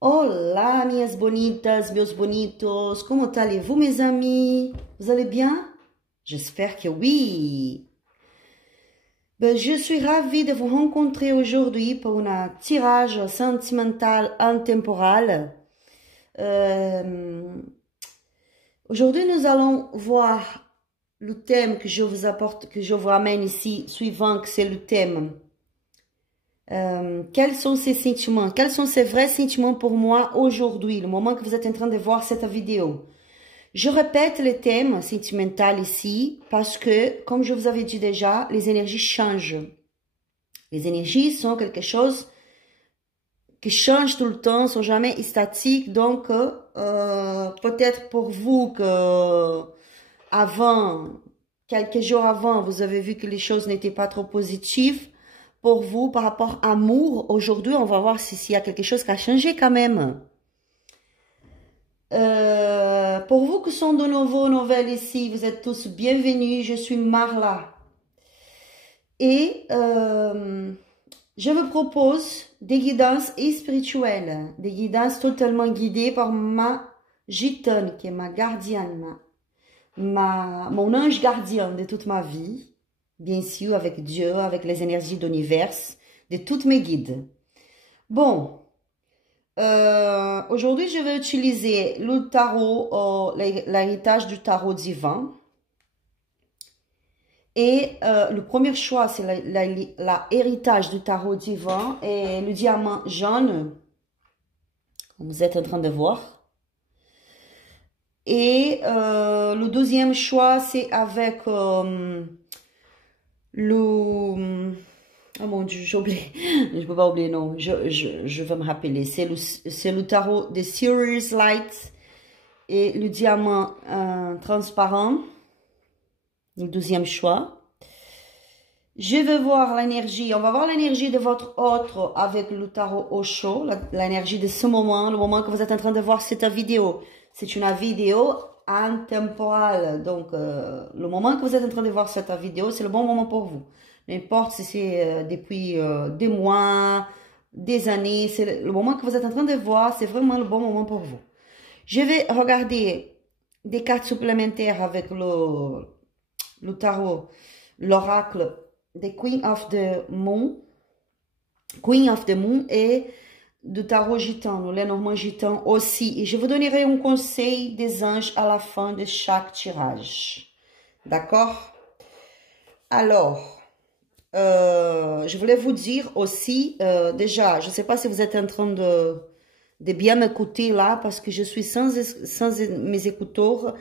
Olá, minhas bonitas, meus bonitos, comment allez-vous, mes amis? Vous allez bien? J'espère que oui. Ben, je suis ravie de vous rencontrer aujourd'hui pour un tirage sentimental intemporel. Aujourd'hui, nous allons voir le thème que je vous apporte, que je vous ramène ici, suivant, que c'est le thème. Quels sont ces sentiments? Quels sont ces vrais sentiments pour moi aujourd'hui, le moment que vous êtes en train de voir cette vidéo? Je répète le thème sentimental ici parce que, comme je vous avais dit déjà, les énergies changent. Les énergies sont quelque chose qui change tout le temps, sont jamais statiques. Donc, peut-être pour vous que avant, quelques jours avant, vous avez vu que les choses n'étaient pas trop positives. Pour vous, par rapport à amour, aujourd'hui, on va voir s'il y a quelque chose qui a changé quand même. Pour vous qui sont de nouveaux nouvelles ici, vous êtes tous bienvenus. Je suis Marla. Et je vous propose des guidances spirituelles, des guidances totalement guidées par ma gitane, qui est ma gardienne, mon ange gardien de toute ma vie. Bien sûr, avec Dieu, avec les énergies de l'univers, de toutes mes guides. Bon, aujourd'hui, je vais utiliser le tarot, l'héritage du tarot divin. Et le premier choix, c'est l'héritage du tarot divin et le diamant jaune, comme vous êtes en train de voir. Et le deuxième choix, c'est avec... Oh mon Dieu, j'ai oublié. Je ne peux pas oublier, non. Je vais me rappeler. C'est le tarot de Serious Light et le diamant transparent. Le deuxième choix. Je vais voir l'énergie. On va voir l'énergie de votre autre avec le tarot Osho. L'énergie de ce moment, le moment que vous êtes en train de voir cette vidéo. C'est une vidéo intemporelle. Donc, le moment que vous êtes en train de voir cette vidéo, c'est le bon moment pour vous. N'importe si c'est depuis des mois, des années, c'est le moment que vous êtes en train de voir, c'est vraiment le bon moment pour vous. Je vais regarder des cartes supplémentaires avec le tarot, l'oracle de Queen of the Moon et du tarot gitan, le Normand gitan aussi. Et je vous donnerai un conseil des anges à la fin de chaque tirage. D'accord? Alors, je voulais vous dire aussi, déjà, je ne sais pas si vous êtes en train de bien m'écouter là, parce que je suis sans mes écouteurs,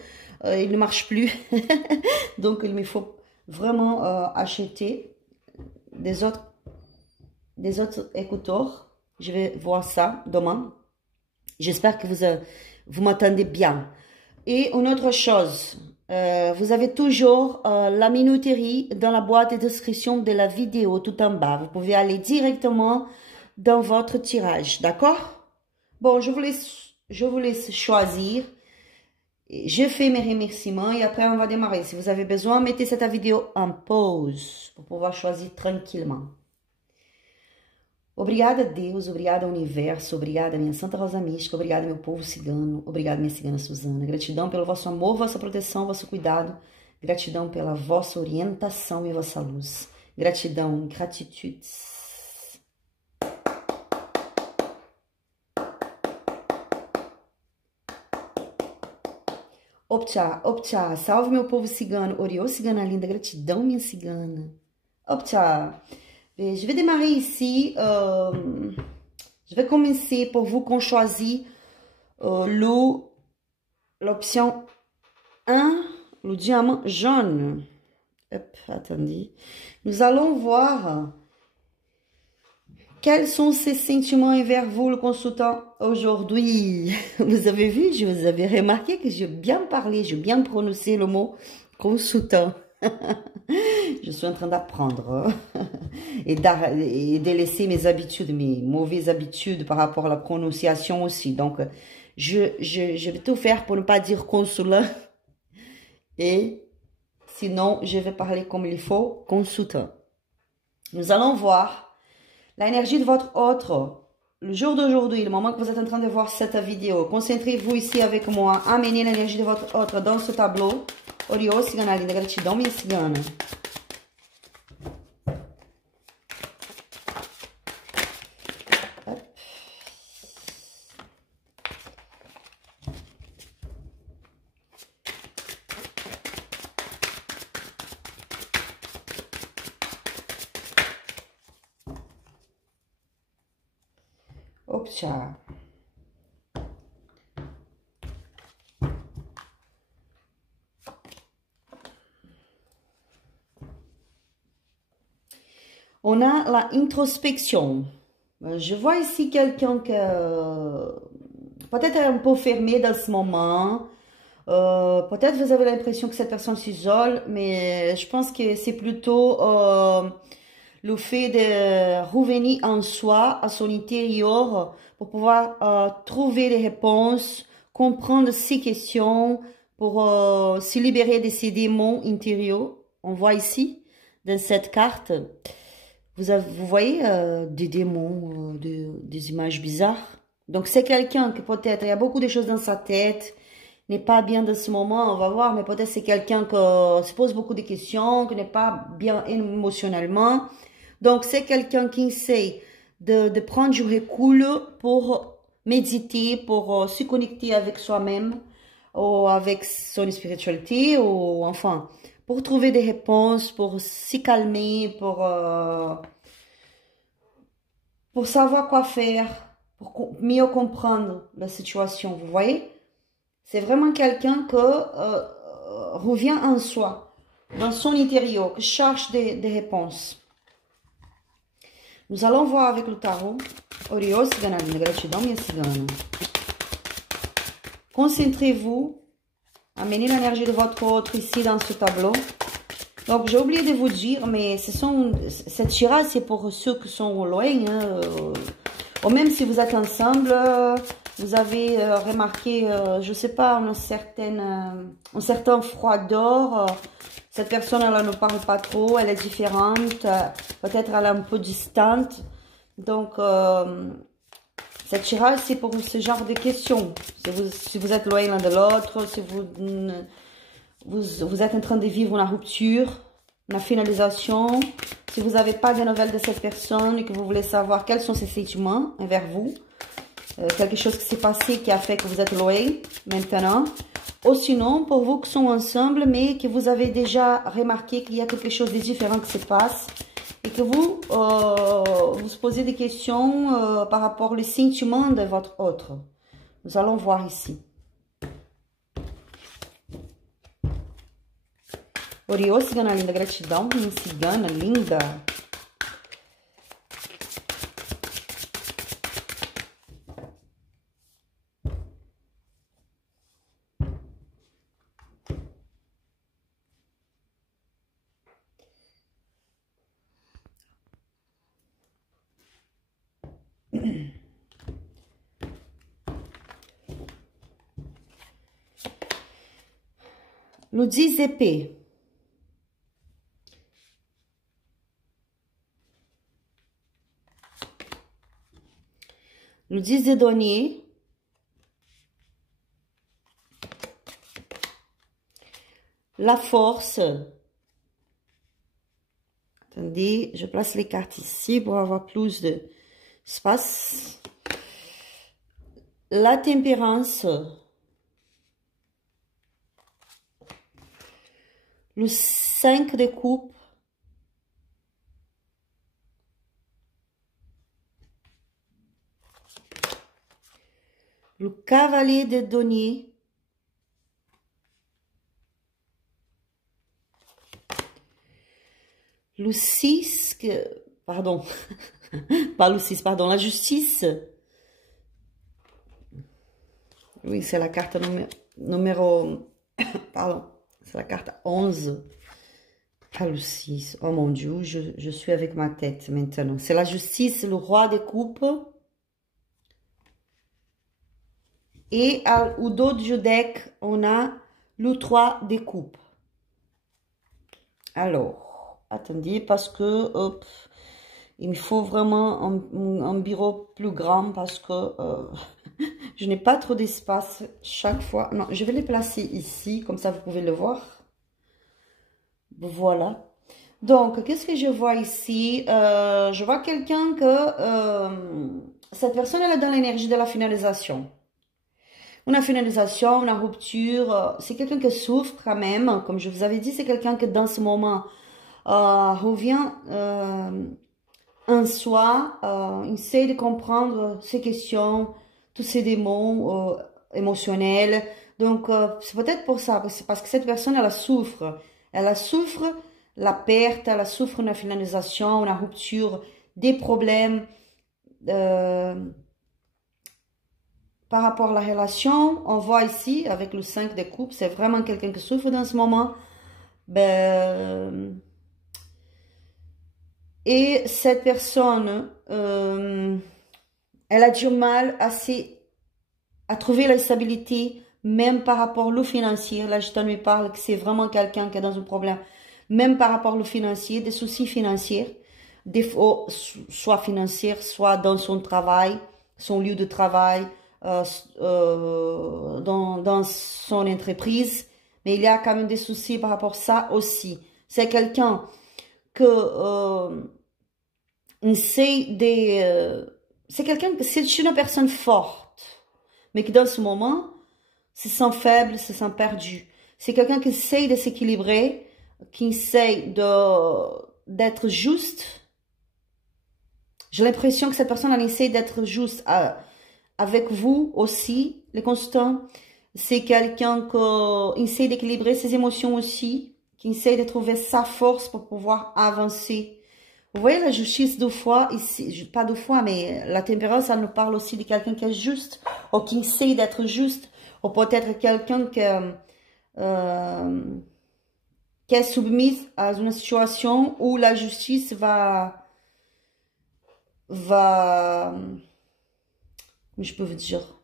ils ne marchent plus. Donc, il me faut vraiment acheter des autres écouteurs. Je vais voir ça demain. J'espère que vous m'entendez bien. Et une autre chose, vous avez toujours la minuterie dans la boîte de description de la vidéo tout en bas. Vous pouvez aller directement dans votre tirage, d'accord? Bon, je vous laisse choisir. Je fais mes remerciements et après on va démarrer. Si vous avez besoin, mettez cette vidéo en pause pour pouvoir choisir tranquillement. Obrigada, Deus, obrigada, Universo, obrigada, minha Santa Rosa Mística, obrigada, meu povo cigano, obrigada, minha cigana Suzana. Gratidão pelo vosso amor, vossa proteção, vosso cuidado. Gratidão pela vossa orientação e vossa luz. Gratidão, gratitudes. Optcha, optcha, salve meu povo cigano. Oriô, cigana linda, gratidão, minha cigana. Optcha. Je vais démarrer ici. Je vais commencer pour vous qu'on choisit l'option 1, le diamant jaune. Hop, attendez. Nous allons voir quels sont ces sentiments envers vous, le consultant, aujourd'hui. Vous avez vu, je vous avais remarqué que j'ai bien parlé, j'ai bien prononcé le mot consultant. Je suis en train d'apprendre et de laisser mes habitudes, mes mauvaises habitudes par rapport à la prononciation aussi. Donc, je vais tout faire pour ne pas dire consulat. Et sinon, je vais parler comme il faut, consultant. Nous allons voir l'énergie de votre autre le jour d'aujourd'hui, le moment que vous êtes en train de voir cette vidéo, concentrez-vous ici avec moi, amenez l'énergie de votre autre dans ce tableau. Oriô, cigana linda, gratidão, minha cigana. Opcha. On a la introspection. Je vois ici quelqu'un qui peut-être un peu fermé dans ce moment. Peut-être vous avez l'impression que cette personne s'isole, mais je pense que c'est plutôt le fait de revenir en soi, à son intérieur, pour pouvoir trouver des réponses, comprendre ses questions, pour se libérer de ses démons intérieurs. On voit ici, dans cette carte, vous voyez des démons, des images bizarres. Donc c'est quelqu'un qui peut-être, il y a beaucoup de choses dans sa tête, n'est pas bien dans ce moment, on va voir, mais peut-être c'est quelqu'un qui se pose beaucoup de questions, qui n'est pas bien émotionnellement. Donc c'est quelqu'un qui essaie de prendre du recul pour méditer, pour se connecter avec soi-même, ou avec son spiritualité, ou enfin, pour trouver des réponses, pour se calmer, pour savoir quoi faire, pour mieux comprendre la situation, vous voyez? C'est vraiment quelqu'un qui revient en soi, dans son intérieur, qui cherche des réponses. Nous allons voir avec le tarot. Oriô, cigana linda, gratidão, minha cigana. Concentrez-vous. Amenez l'énergie de votre autre ici dans ce tableau. Donc, j'ai oublié de vous dire, mais cette tirage, c'est pour ceux qui sont loin. Hein, ou même si vous êtes ensemble, vous avez remarqué, je ne sais pas, un certain froideur. Cette personne, elle ne parle pas trop, elle est différente. Peut-être elle est un peu distante. Donc, cette tirage, c'est pour ce genre de questions. Si vous êtes loin l'un de l'autre, si vous êtes en train de vivre une rupture, une finalisation, si vous n'avez pas de nouvelles de cette personne et que vous voulez savoir quels sont ses sentiments envers vous, quelque chose qui s'est passé qui a fait que vous êtes loin maintenant, ou sinon pour vous qui sont ensemble mais que vous avez déjà remarqué qu'il y a quelque chose de différent qui se passe et que vous vous posez des questions par rapport aux sentiments de votre autre. Nous allons voir ici. Oriô, cigana linda, gratidão, minha cigana linda. Le 10 épées. Le 10 de denier. La force. Attendez, je place les cartes ici pour avoir plus d'espace. La tempérance. Le 5 de coupe. Le cavalier de denier. Le 6, pardon, pas le 6, pardon, la justice. Oui, c'est la carte numéro pardon, c'est la carte 11. Pas le 6, oh mon Dieu, je suis avec ma tête maintenant. C'est la justice, le roi des coupes. Et au dos du deck, on a le 3 des coupes. Alors, attendez, parce que, hop, Il me faut vraiment un bureau plus grand parce que je n'ai pas trop d'espace chaque fois. Non, je vais les placer ici, comme ça vous pouvez le voir. Voilà. Donc, qu'est-ce que je vois ici? Je vois quelqu'un que cette personne, elle est dans l'énergie de la finalisation. Une finalisation, une rupture. C'est quelqu'un qui souffre quand même. Comme je vous avais dit, c'est quelqu'un qui dans ce moment revient en soi, essaie de comprendre ses questions, tous ses démons émotionnels. Donc, c'est peut-être pour ça, parce que cette personne, elle souffre. Elle souffre la perte, elle souffre une finalisation, une rupture, des problèmes par rapport à la relation. On voit ici, avec le 5 de coupe, c'est vraiment quelqu'un qui souffre dans ce moment. Et cette personne, elle a du mal à trouver la stabilité, même par rapport au financier. Là, je me parle que c'est vraiment quelqu'un qui est dans un problème, même par rapport au financier, des soucis financiers, des fois, soit financiers, soit dans son travail, son lieu de travail, dans son entreprise. Mais il y a quand même des soucis par rapport à ça aussi. C'est quelqu'un que c'est quelqu'un que c'est une personne forte, mais qui dans ce moment se sent faible, se sent perdu. C'est quelqu'un qui essaie de s'équilibrer, qui essaie d'être juste. J'ai l'impression que cette personne elle essaie d'être juste avec vous aussi, les constants. C'est quelqu'un qui essaie d'équilibrer ses émotions aussi, qui essaie de trouver sa force pour pouvoir avancer. Vous voyez la justice deux fois, ici, pas deux fois, mais la tempérance, ça nous parle aussi de quelqu'un qui est juste, ou qui essaie d'être juste, ou peut-être quelqu'un qui est soumise à une situation où la justice va, comment je peux vous dire,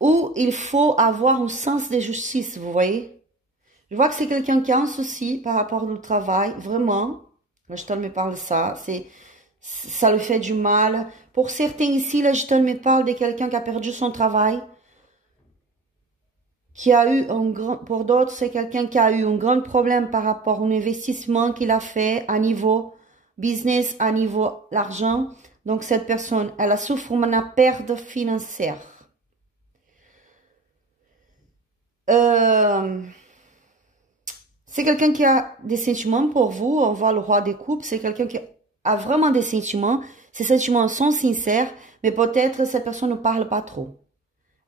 où il faut avoir un sens de justice, vous voyez. Je vois que c'est quelqu'un qui a un souci par rapport au travail, vraiment. La Gitane me parle de ça. Ça lui fait du mal. Pour certains ici, la Gitane me parle de quelqu'un qui a perdu son travail. Qui a eu pour d'autres, c'est quelqu'un qui a eu un grand problème par rapport à un investissement qu'il a fait à niveau business, à niveau l'argent. Donc, cette personne, elle a souffert d'une perte financière. C'est quelqu'un qui a des sentiments pour vous. On voit le roi des coupes. C'est quelqu'un qui a vraiment des sentiments. Ces sentiments sont sincères, mais peut-être cette personne ne parle pas trop.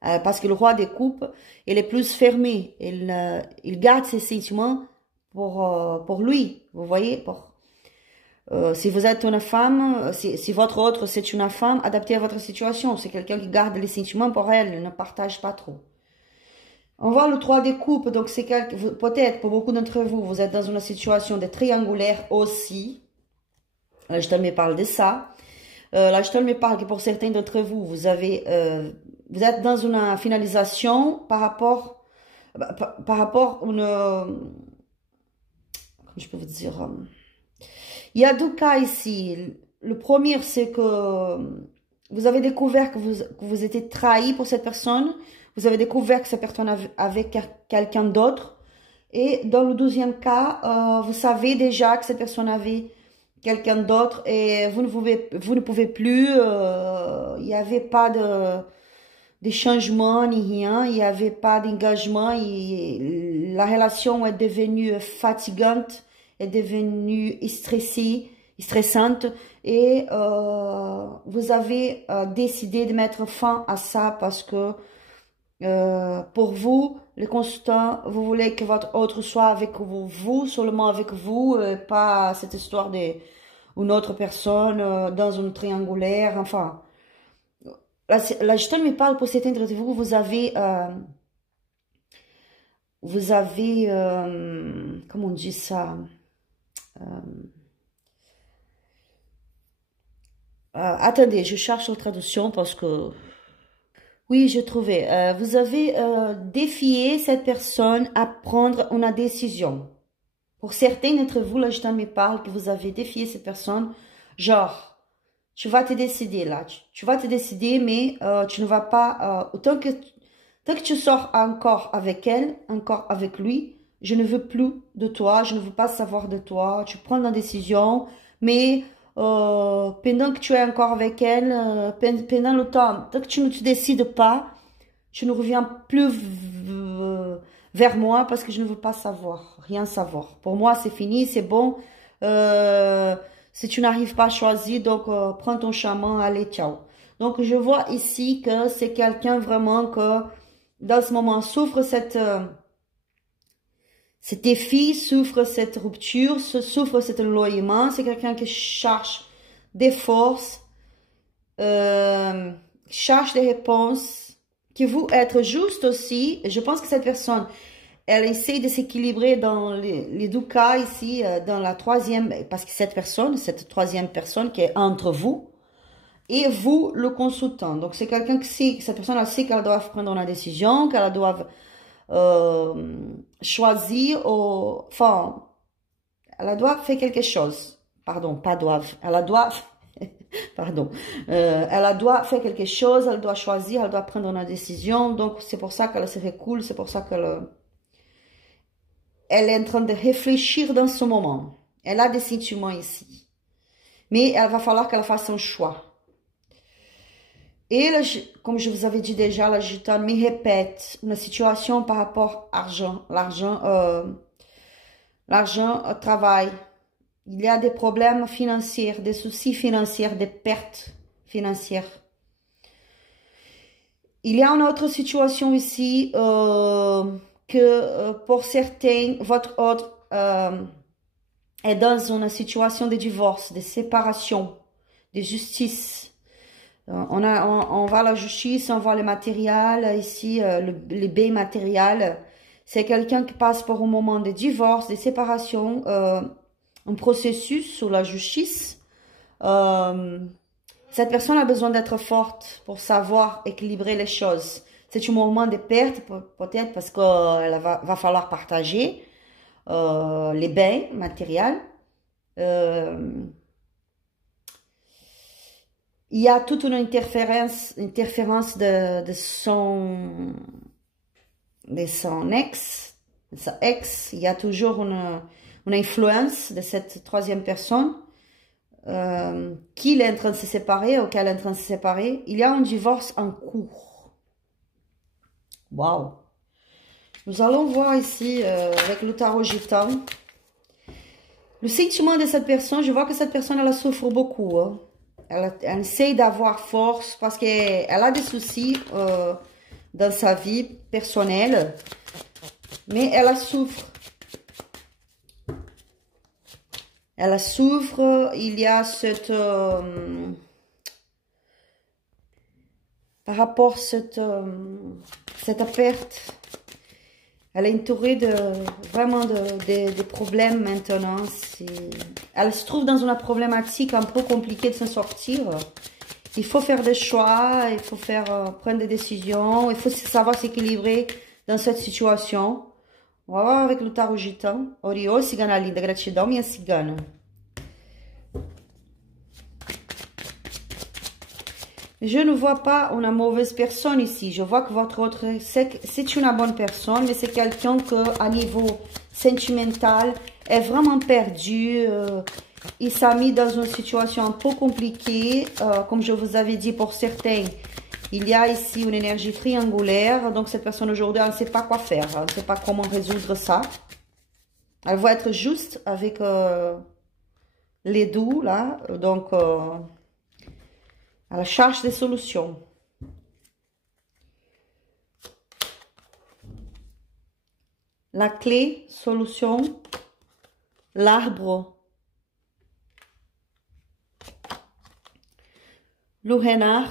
Parce que le roi des coupes, il est plus fermé. Il garde ses sentiments pour lui. Vous voyez, si vous êtes une femme, si votre autre c'est une femme, adaptée à votre situation. C'est quelqu'un qui garde les sentiments pour elle. Il ne partage pas trop. On voit le 3 des coupes, donc c'est peut-être pour beaucoup d'entre vous, vous êtes dans une situation de triangulaire aussi. Là, je te me parle de ça. Là, je te me parle que pour certains d'entre vous, vous êtes dans une finalisation par rapport à une, comment je peux vous dire, il y a deux cas ici. Le premier, c'est que vous avez découvert que vous étiez trahi pour cette personne. Vous avez découvert que cette personne avait quelqu'un d'autre. Et dans le deuxième cas, vous savez déjà que cette personne avait quelqu'un d'autre et vous ne pouvez plus. Il n'y avait pas de changement ni rien. Il n'y avait pas d'engagement. La relation est devenue fatigante, est devenue stressante. Et vous avez décidé de mettre fin à ça parce que pour vous, les constants, vous voulez que votre autre soit avec vous, seulement avec vous, pas cette histoire d'une autre personne dans une triangulaire, enfin. La Gitane me parle pour certains d'entre vous, vous avez, comment on dit ça, attendez, je cherche la traduction parce que... Oui, je trouvais. Vous avez défié cette personne à prendre une décision. Pour certains d'entre vous, là, je me parle que vous avez défié cette personne, genre, tu vas te décider là, tu vas te décider, mais tu ne vas pas, tant que tu sors encore avec elle, encore avec lui, je ne veux plus de toi, je ne veux pas savoir de toi, tu prends la décision, mais pendant que tu es encore avec elle, pendant le temps, tant que tu ne te décides pas, tu ne reviens plus vers moi parce que je ne veux pas savoir, rien savoir. Pour moi, c'est fini, c'est bon. Si tu n'arrives pas à choisir, donc prends ton chemin, allez, ciao. Donc, je vois ici que c'est quelqu'un vraiment que, dans ce moment, souffre cet défi, souffre cette rupture, souffre cet éloignement. C'est quelqu'un qui cherche des forces, cherche des réponses, qui veut être juste aussi. Je pense que cette personne, elle essaie de s'équilibrer dans les deux cas ici, dans la troisième, parce que cette troisième personne qui est entre vous et vous, le consultant. Donc, c'est quelqu'un qui sait, cette personne, elle sait qu'elle doit prendre une décision, qu'elle doit choisir, enfin, elle doit faire quelque chose. Pardon, pas doivent. Elle doit, pardon, elle doit faire quelque chose, elle doit choisir, elle doit prendre une décision. Donc, c'est pour ça qu'elle se recoule, c'est pour ça qu'elle est en train de réfléchir dans ce moment. Elle a des sentiments ici. Mais elle va falloir qu'elle fasse un choix. Et là, comme je vous avais dit déjà, la gitane me répète une situation par rapport à l'argent. L'argent, travail. Il y a des problèmes financiers, des soucis financiers, des pertes financières. Il y a une autre situation ici que pour certains, votre autre est dans une situation de divorce, de séparation, de justice. On va à la justice, on voit le matériel, ici, les biens matériels. C'est quelqu'un qui passe pour un moment de divorce, de séparation, un processus sur la justice. Cette personne a besoin d'être forte pour savoir équilibrer les choses. C'est un moment de perte, peut-être parce qu'il va falloir partager les biens matériels. Il y a toute une interférence de son ex, de sa ex. Il y a toujours une influence de cette troisième personne qu'il est en train de se séparer ou qu'elle est en train de se séparer. Il y a un divorce en cours. Waouh! Nous allons voir ici avec le tarot gitan. Le sentiment de cette personne, je vois que cette personne, elle souffre beaucoup. Hein. Elle essaie d'avoir force parce qu'elle a des soucis dans sa vie personnelle. Mais elle souffre. Elle souffre. Il y a cette... par rapport à cette perte, elle est entourée vraiment de problèmes maintenant. Elle se trouve dans une problématique un peu compliquée de s'en sortir. Il faut faire des choix, il faut prendre des décisions, il faut savoir s'équilibrer dans cette situation. On va voir avec le tarot gitan. Oriô, cigana linda, gratidão, minha cigana. Je ne vois pas une mauvaise personne ici. Je vois que votre autre, c'est une bonne personne, mais c'est quelqu'un qui, à niveau sentimental, est vraiment perdu. Il s'est mis dans une situation un peu compliquée. Comme je vous avais dit, pour certains, il y a ici une énergie triangulaire. Donc, cette personne aujourd'hui, elle ne sait pas quoi faire. Elle ne sait pas comment résoudre ça. Elle va être juste avec les deux, là. Donc... elle cherche des solutions. La clé, solution, l'arbre, le renard,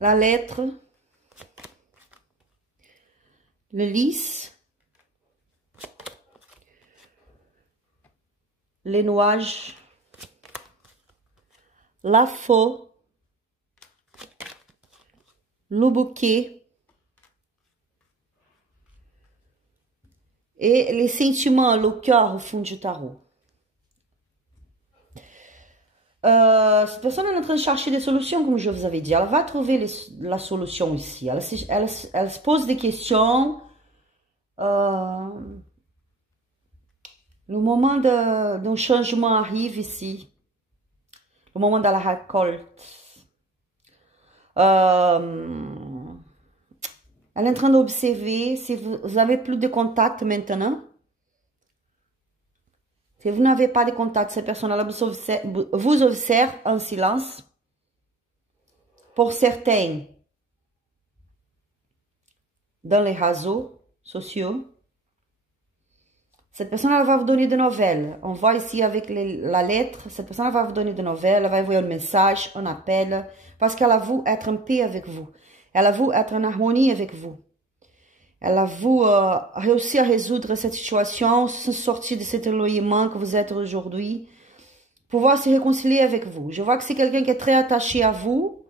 la lettre, le lys, les nuages, la faux, le bouquet, et les sentiments, le cœur au fond du tarot. Cette personne est en train de chercher des solutions, comme je vous avais dit. Elle va trouver la solution ici. Elle se pose des questions. Le moment d'un changement arrive ici. Le moment de la récolte. Elle est en train d'observer si vous avez plus de contact maintenant. Si vous n'avez pas de contact, cette personne-là vous observe en silence. Pour certains, dans les réseaux sociaux, cette personne-là va vous donner des nouvelles. On voit ici avec la lettre, cette personne va vous donner des nouvelles, elle va envoyer un message, un appel, parce qu'elle a voulu être en paix avec vous. Elle a voulu être en harmonie avec vous. Elle a voulu réussir à résoudre cette situation, sortir de cet éloignement que vous êtes aujourd'hui, pouvoir se réconcilier avec vous. Je vois que c'est quelqu'un qui est très attaché à vous.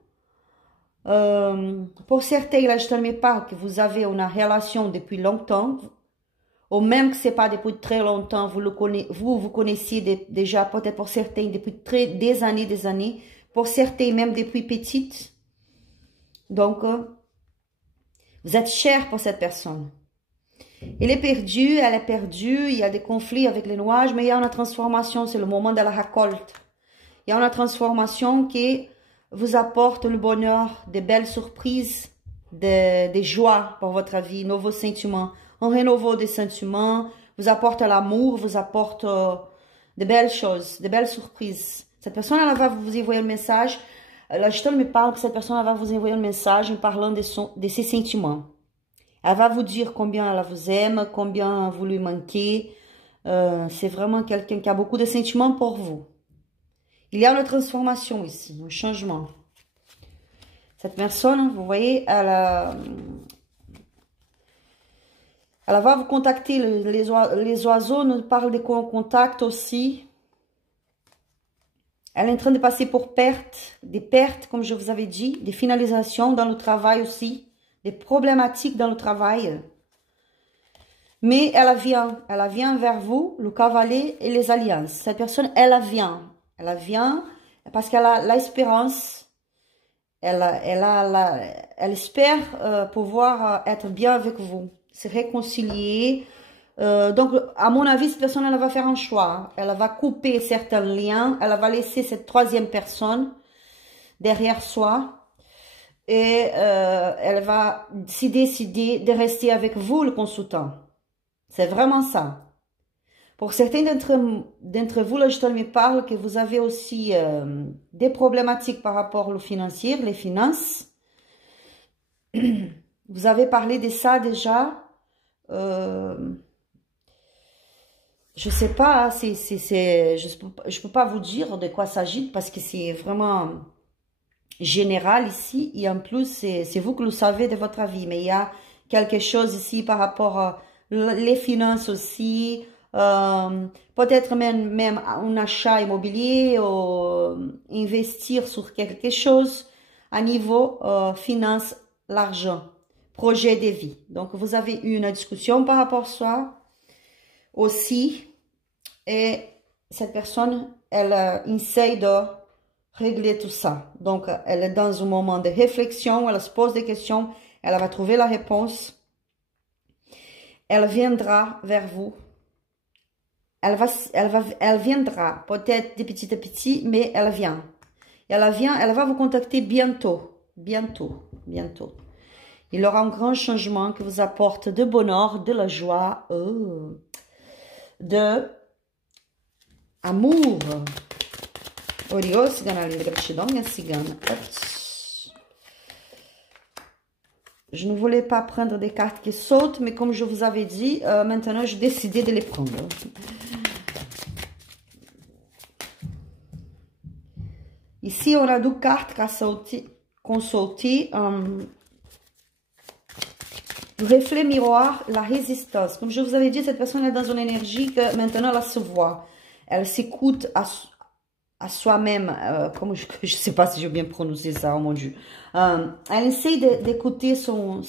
Pour certains, là, je ne pas que vous avez une relation depuis longtemps, ou même que ce n'est pas depuis très longtemps, vous connaissiez déjà, peut-être pour certains, depuis des années, pour certains même depuis petite. Donc, vous êtes cher pour cette personne. Elle est perdue, il y a des conflits avec les nuages, mais il y a une transformation, c'est le moment de la récolte. Il y a une transformation qui vous apporte le bonheur, des belles surprises, des joies pour votre vie, nouveaux sentiments, un renouveau des sentiments, vous apporte l'amour, vous apporte de belles choses, de belles surprises. Cette personne, elle va vous envoyer un message. La Gestalt me parle que cette personne va vous envoyer un message en parlant de ses sentiments. Elle va vous dire combien elle vous aime, combien vous lui manquez. C'est vraiment quelqu'un qui a beaucoup de sentiments pour vous. Il y a une transformation ici, un changement. Cette personne, vous voyez, elle va vous contacter. Les oiseaux nous parlent de contact aussi. Elle est en train de passer pour des pertes, comme je vous avais dit, des finalisations dans le travail aussi, des problématiques dans le travail. Mais elle vient vers vous, le cavalier et les alliances. Cette personne, elle vient parce qu'elle a l'espérance, elle espère pouvoir être bien avec vous, se réconcilier. Donc, à mon avis, cette personne, elle va faire un choix. Elle va couper certains liens. Elle va laisser cette troisième personne derrière soi. Et elle va s'y décider de rester avec vous, le consultant. C'est vraiment ça. Pour certains d'entre vous, là, je me parle que vous avez aussi des problématiques par rapport au financier, les finances. Vous avez parlé de ça déjà. Je sais pas, je peux pas vous dire de quoi s'agit parce que c'est vraiment général ici et en plus c'est vous que le savez de votre avis, mais il y a quelque chose ici par rapport à les finances aussi, peut-être même un achat immobilier ou investir sur quelque chose à niveau finance, l'argent, projet de vie. Donc vous avez eu une discussion par rapport à ça. Aussi, et cette personne, elle essaie de régler tout ça. Donc, elle est dans un moment de réflexion, elle se pose des questions, elle va trouver la réponse. Elle viendra vers vous. Elle viendra, peut-être de petit à petit, mais elle vient. Elle va vous contacter bientôt. Bientôt. Il y aura un grand changement qui vous apporte de bonheur, de la joie. De amour. Oriô, cigana linda, gratidão, minha cigana. Je ne voulais pas prendre des cartes qui sautent, mais comme je vous avais dit, maintenant j'ai décidé de les prendre. Ici, on a deux cartes consultées. Reflet miroir, la résistance. Comme je vous avais dit, cette personne est dans une énergie que maintenant elle se voit. Elle s'écoute à soi-même. Je ne sais pas si je vais bien prononcer ça, oh mon Dieu. Elle essaie d'écouter son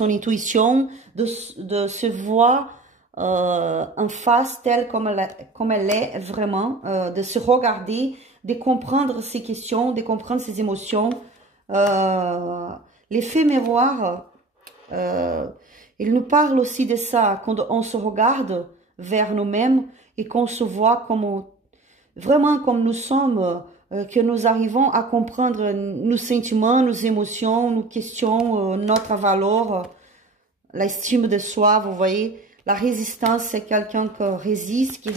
intuition, de se voir en face telle comme elle est vraiment, de se regarder, de comprendre ses questions, de comprendre ses émotions. L'effet miroir, il nous parle aussi de ça, quand on se regarde vers nous-mêmes et qu'on se voit comme vraiment comme nous sommes, que nous arrivons à comprendre nos sentiments, nos émotions, nos questions, notre valeur, l'estime de soi, vous voyez. La résistance, c'est quelqu'un qui résiste, qui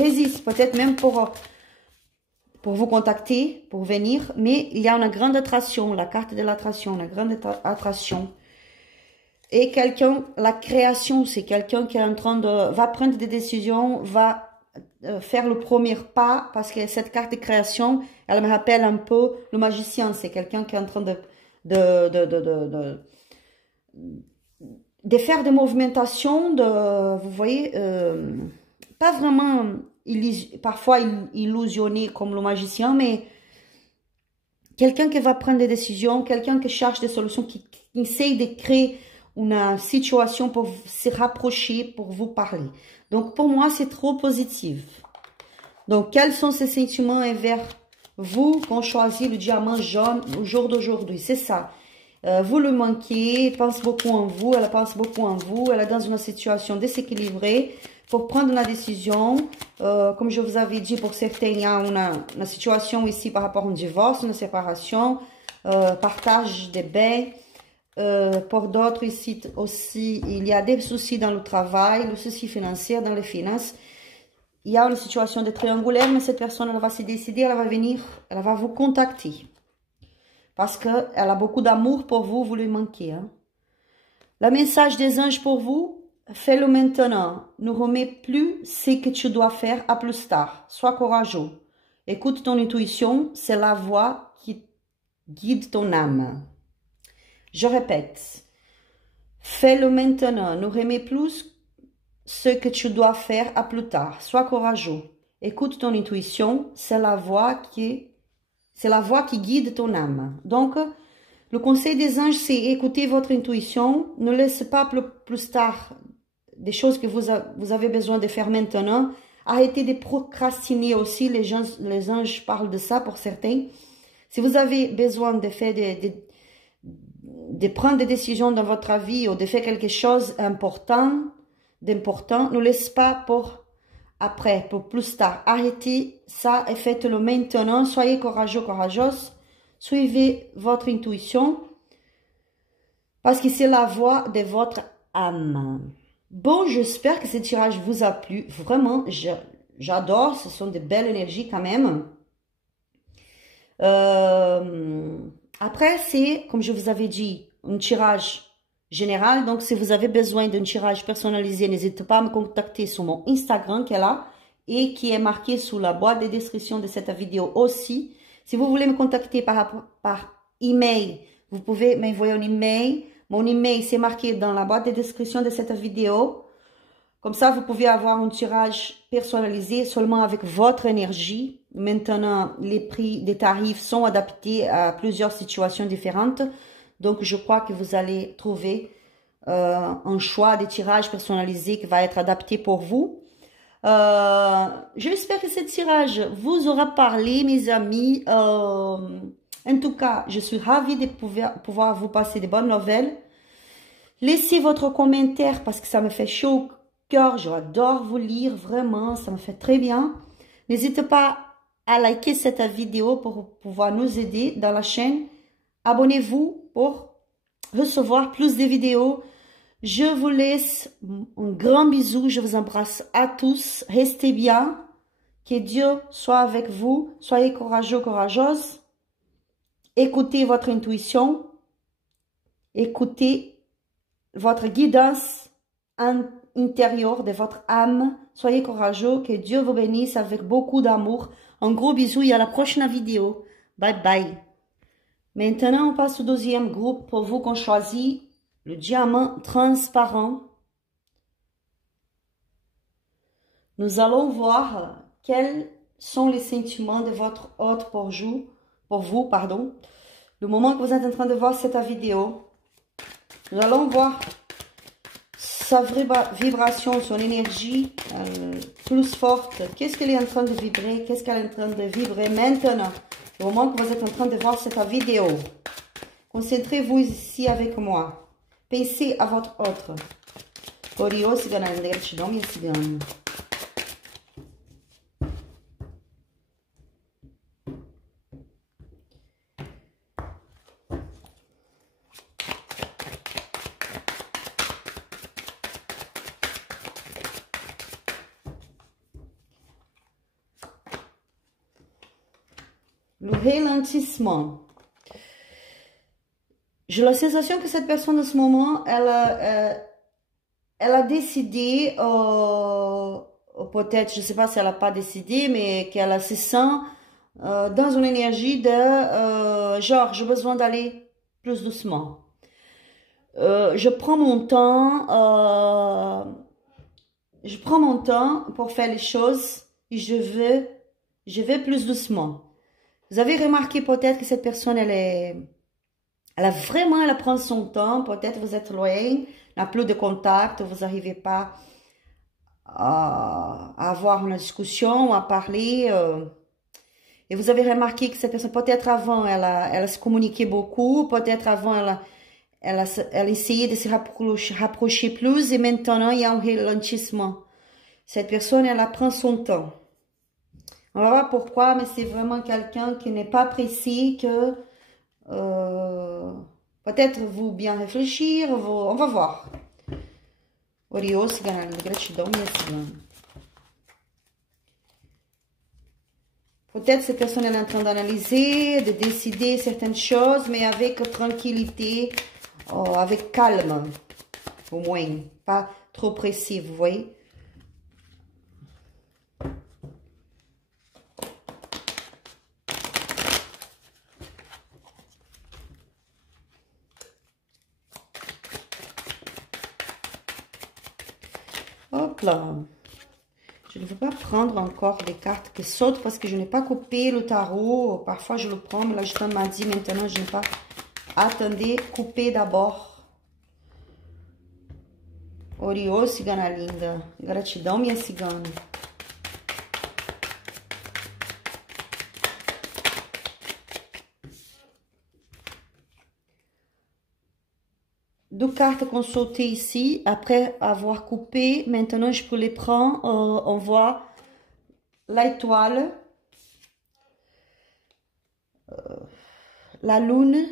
résiste, peut-être même pour vous contacter, pour venir, mais il y a une grande attraction, la carte de l'attraction, la grande attraction. Et quelqu'un, la création, c'est quelqu'un qui est en train va prendre des décisions, va faire le premier pas, parce que cette carte de création, elle me rappelle un peu le magicien, c'est quelqu'un qui est en train de faire des movementations, vous voyez, pas vraiment, parfois illusionné comme le magicien, mais quelqu'un qui va prendre des décisions, quelqu'un qui cherche des solutions, qui essaye de créer une situation pour se rapprocher, pour vous parler. Donc, pour moi, c'est trop positif. Donc, quels sont ces sentiments envers vous qu'on choisit le diamant jaune au jour d'aujourd'hui? C'est ça. Vous le manquez, elle pense beaucoup en vous, elle pense beaucoup en vous, elle est dans une situation déséquilibrée pour prendre une décision. Comme je vous avais dit, pour certains, il y a une situation ici par rapport à un divorce, une séparation, partage des biens. Pour d'autres ici aussi, il y a des soucis dans le travail, le souci financier dans les finances. Il y a une situation de triangulaire, mais cette personne, elle va se décider, elle va venir, elle va vous contacter. Parce qu'elle a beaucoup d'amour pour vous, vous lui manquez. Hein? Le message des anges pour vous, fais-le maintenant. Ne remets plus ce que tu dois faire à plus tard. Sois courageux. Écoute ton intuition, c'est la voix qui guide ton âme. Je répète, fais-le maintenant. Ne remets plus ce que tu dois faire à plus tard. Sois courageux. Écoute ton intuition, c'est la voix qui guide ton âme. Donc, le conseil des anges, c'est écouter votre intuition. Ne laissez pas plus tard des choses que vous avez besoin de faire maintenant. Arrêtez de procrastiner aussi. Les anges parlent de ça pour certains. Si vous avez besoin de faire de prendre des décisions dans votre vie ou de faire quelque chose d'important, ne laissez pas pour après, pour plus tard. Arrêtez ça et faites-le maintenant. Soyez courageux, courageuse. Suivez votre intuition parce que c'est la voix de votre âme. Bon, j'espère que ce tirage vous a plu. Vraiment, j'adore. Ce sont de belles énergies quand même. Après, c'est, comme je vous avais dit, un tirage général. Donc, si vous avez besoin d'un tirage personnalisé, n'hésitez pas à me contacter sur mon Instagram qui est là et qui est marqué sous la boîte de description de cette vidéo aussi. Si vous voulez me contacter par email, vous pouvez m'envoyer un email. Mon email, c'est marqué dans la boîte de description de cette vidéo. Comme ça, vous pouvez avoir un tirage personnalisé seulement avec votre énergie. Maintenant, les prix des tarifs sont adaptés à plusieurs situations différentes. Donc, je crois que vous allez trouver un choix de tirage personnalisé qui va être adapté pour vous. J'espère que ce tirage vous aura parlé, mes amis. En tout cas, je suis ravie de pouvoir vous passer de bonnes nouvelles. Laissez votre commentaire parce que ça me fait chaud au cœur. J'adore vous lire, vraiment, ça me fait très bien. N'hésitez pas à liker cette vidéo pour pouvoir nous aider dans la chaîne. Abonnez-vous pour recevoir plus de vidéos. Je vous laisse un grand bisou. Je vous embrasse à tous. Restez bien. Que Dieu soit avec vous. Soyez courageux, courageuses. Écoutez votre intuition. Écoutez votre guidance intérieure de votre âme. Soyez courageux. Que Dieu vous bénisse avec beaucoup d'amour. Un gros bisou et à la prochaine vidéo. Bye bye. Maintenant, on passe au deuxième groupe pour vous qu'on choisit le diamant transparent. Nous allons voir quels sont les sentiments de votre hôte pour vous, le moment que vous êtes en train de voir cette vidéo. Nous allons voir sa vibration, son énergie plus forte. Qu'est-ce qu'elle est en train de vibrer? Qu'est-ce qu'elle est en train de vibrer maintenant? Au moment que vous êtes en train de voir cette vidéo. Concentrez-vous ici avec moi. Pensez à votre autre. Oriô, cigana, gratidão, minha cigana. Le ralentissement. J'ai la sensation que cette personne, en ce moment, elle a décidé, peut-être, je ne sais pas si elle n'a pas décidé, mais qu'elle se sent dans une énergie de genre, j'ai besoin d'aller plus doucement. Je prends mon temps pour faire les choses et je vais plus doucement. Vous avez remarqué peut-être que cette personne, elle prend son temps. Peut-être vous êtes loin, n'a plus de contact, vous n'arrivez pas à avoir une discussion, à parler. Et vous avez remarqué que cette personne, peut-être avant, elle se communiquait beaucoup, peut-être avant, elle essayait de se rapprocher plus, et maintenant, il y a un ralentissement. Cette personne, elle prend son temps. On va voir pourquoi, mais c'est vraiment quelqu'un qui n'est pas pressé, que peut-être vous bien réfléchir, on va voir. Oriô, cigana, gratidão, minha cigana. Peut-être cette personne est en train d'analyser, de décider certaines choses, mais avec tranquillité, avec calme, au moins, pas trop pressé, vous voyez. Hop là. Je ne veux pas prendre encore des cartes qui sautent parce que je n'ai pas coupé le tarot. Parfois je le prends, mais là je m'a dit maintenant je n'ai pas. Attendez, coupez d'abord. Oriô, cigana linda. Gratidão, minha cigana. Deux cartes consultées ici, après avoir coupé, maintenant je peux les prendre, on voit l'étoile, la lune,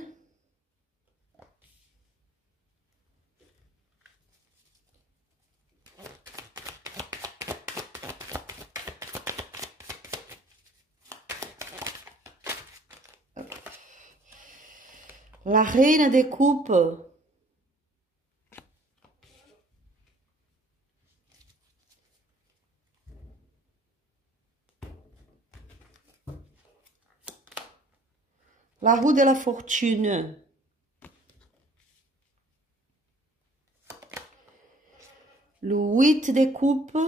la reine des coupes, la roue de la fortune, le 8 des coupes,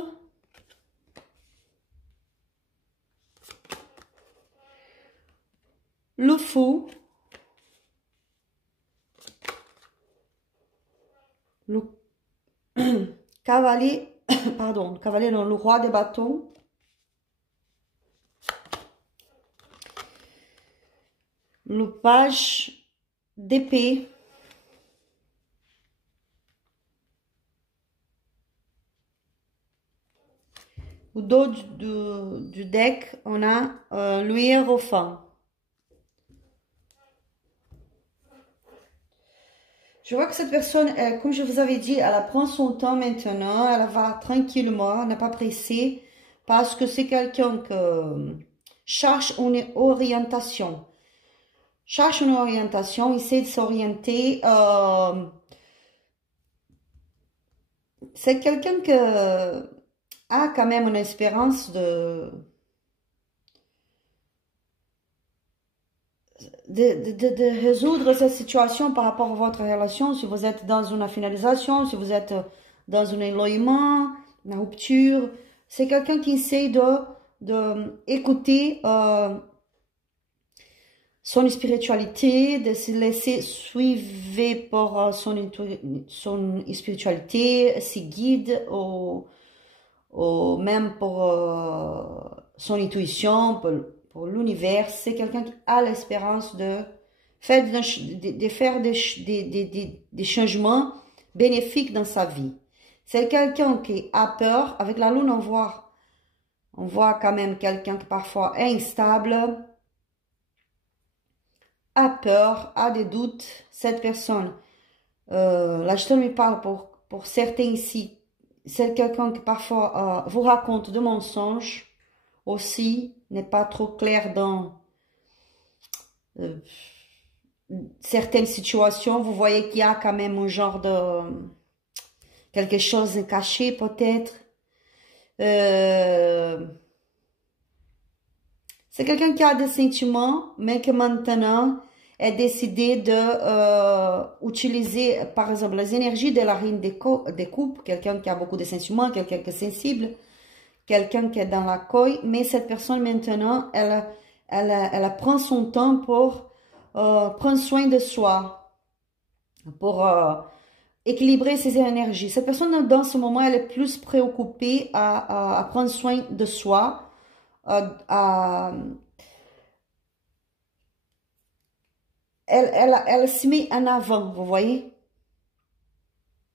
le fou, le cavalier, pardon, le cavalier, non, le roi des bâtons, le page d'épée, au dos du deck, on a le hiérophant. Je vois que cette personne, comme je vous avais dit, elle prend son temps maintenant, elle va tranquillement, elle n'est pas pressée, parce que c'est quelqu'un qui cherche une orientation. Cherche une orientation, essaie de s'orienter. C'est quelqu'un qui a quand même une espérance de résoudre cette situation par rapport à votre relation, si vous êtes dans une finalisation, si vous êtes dans un éloignement, une rupture. C'est quelqu'un qui essaie de écouter son spiritualité, de se laisser suivre par son spiritualité, ses guides, ou même pour son intuition, pour l'univers. C'est quelqu'un qui a l'espérance de faire des changements bénéfiques dans sa vie. C'est quelqu'un qui a peur. Avec la lune, on voit quand même quelqu'un qui parfois est instable, a peur, a des doutes. Cette personne, là je te me parle pour certains ici, c'est quelqu'un qui parfois vous raconte de mensonges aussi, n'est pas trop clair dans certaines situations. Vous voyez qu'il y a quand même un genre de quelque chose de caché peut-être. C'est quelqu'un qui a des sentiments, mais qui maintenant est décidé de utiliser, par exemple, les énergies de la reine des coupes, quelqu'un qui a beaucoup de sentiments, quelqu'un qui est sensible, quelqu'un qui est dans la coille, mais cette personne maintenant, elle prend son temps pour prendre soin de soi, pour équilibrer ses énergies. Cette personne, dans ce moment, elle est plus préoccupée à prendre soin de soi, elle se met en avant, vous voyez.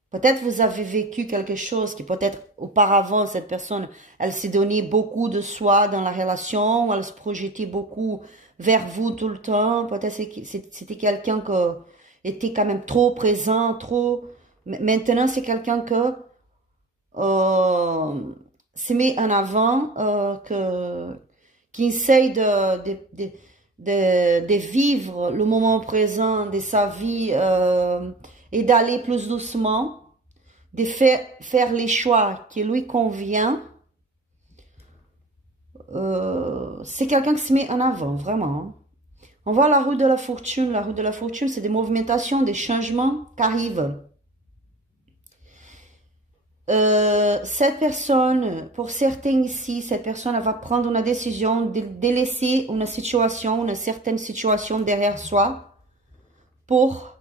Peut-être vous avez vécu quelque chose qui peut-être auparavant, cette personne, elle s'est donnée beaucoup de soi dans la relation, elle se projetait beaucoup vers vous tout le temps. Peut-être c'était quelqu'un qui était quand même trop présent, trop... Maintenant, c'est quelqu'un que se met en avant, qui essaye de vivre le moment présent de sa vie et d'aller plus doucement, de faire les choix qui lui conviennent. C'est quelqu'un qui se met en avant, vraiment. On voit la roue de la fortune. La roue de la fortune, c'est des movementations, des changements qui arrivent. Cette personne, pour certains ici, cette personne elle va prendre une décision de délaisser une certaine situation derrière soi pour...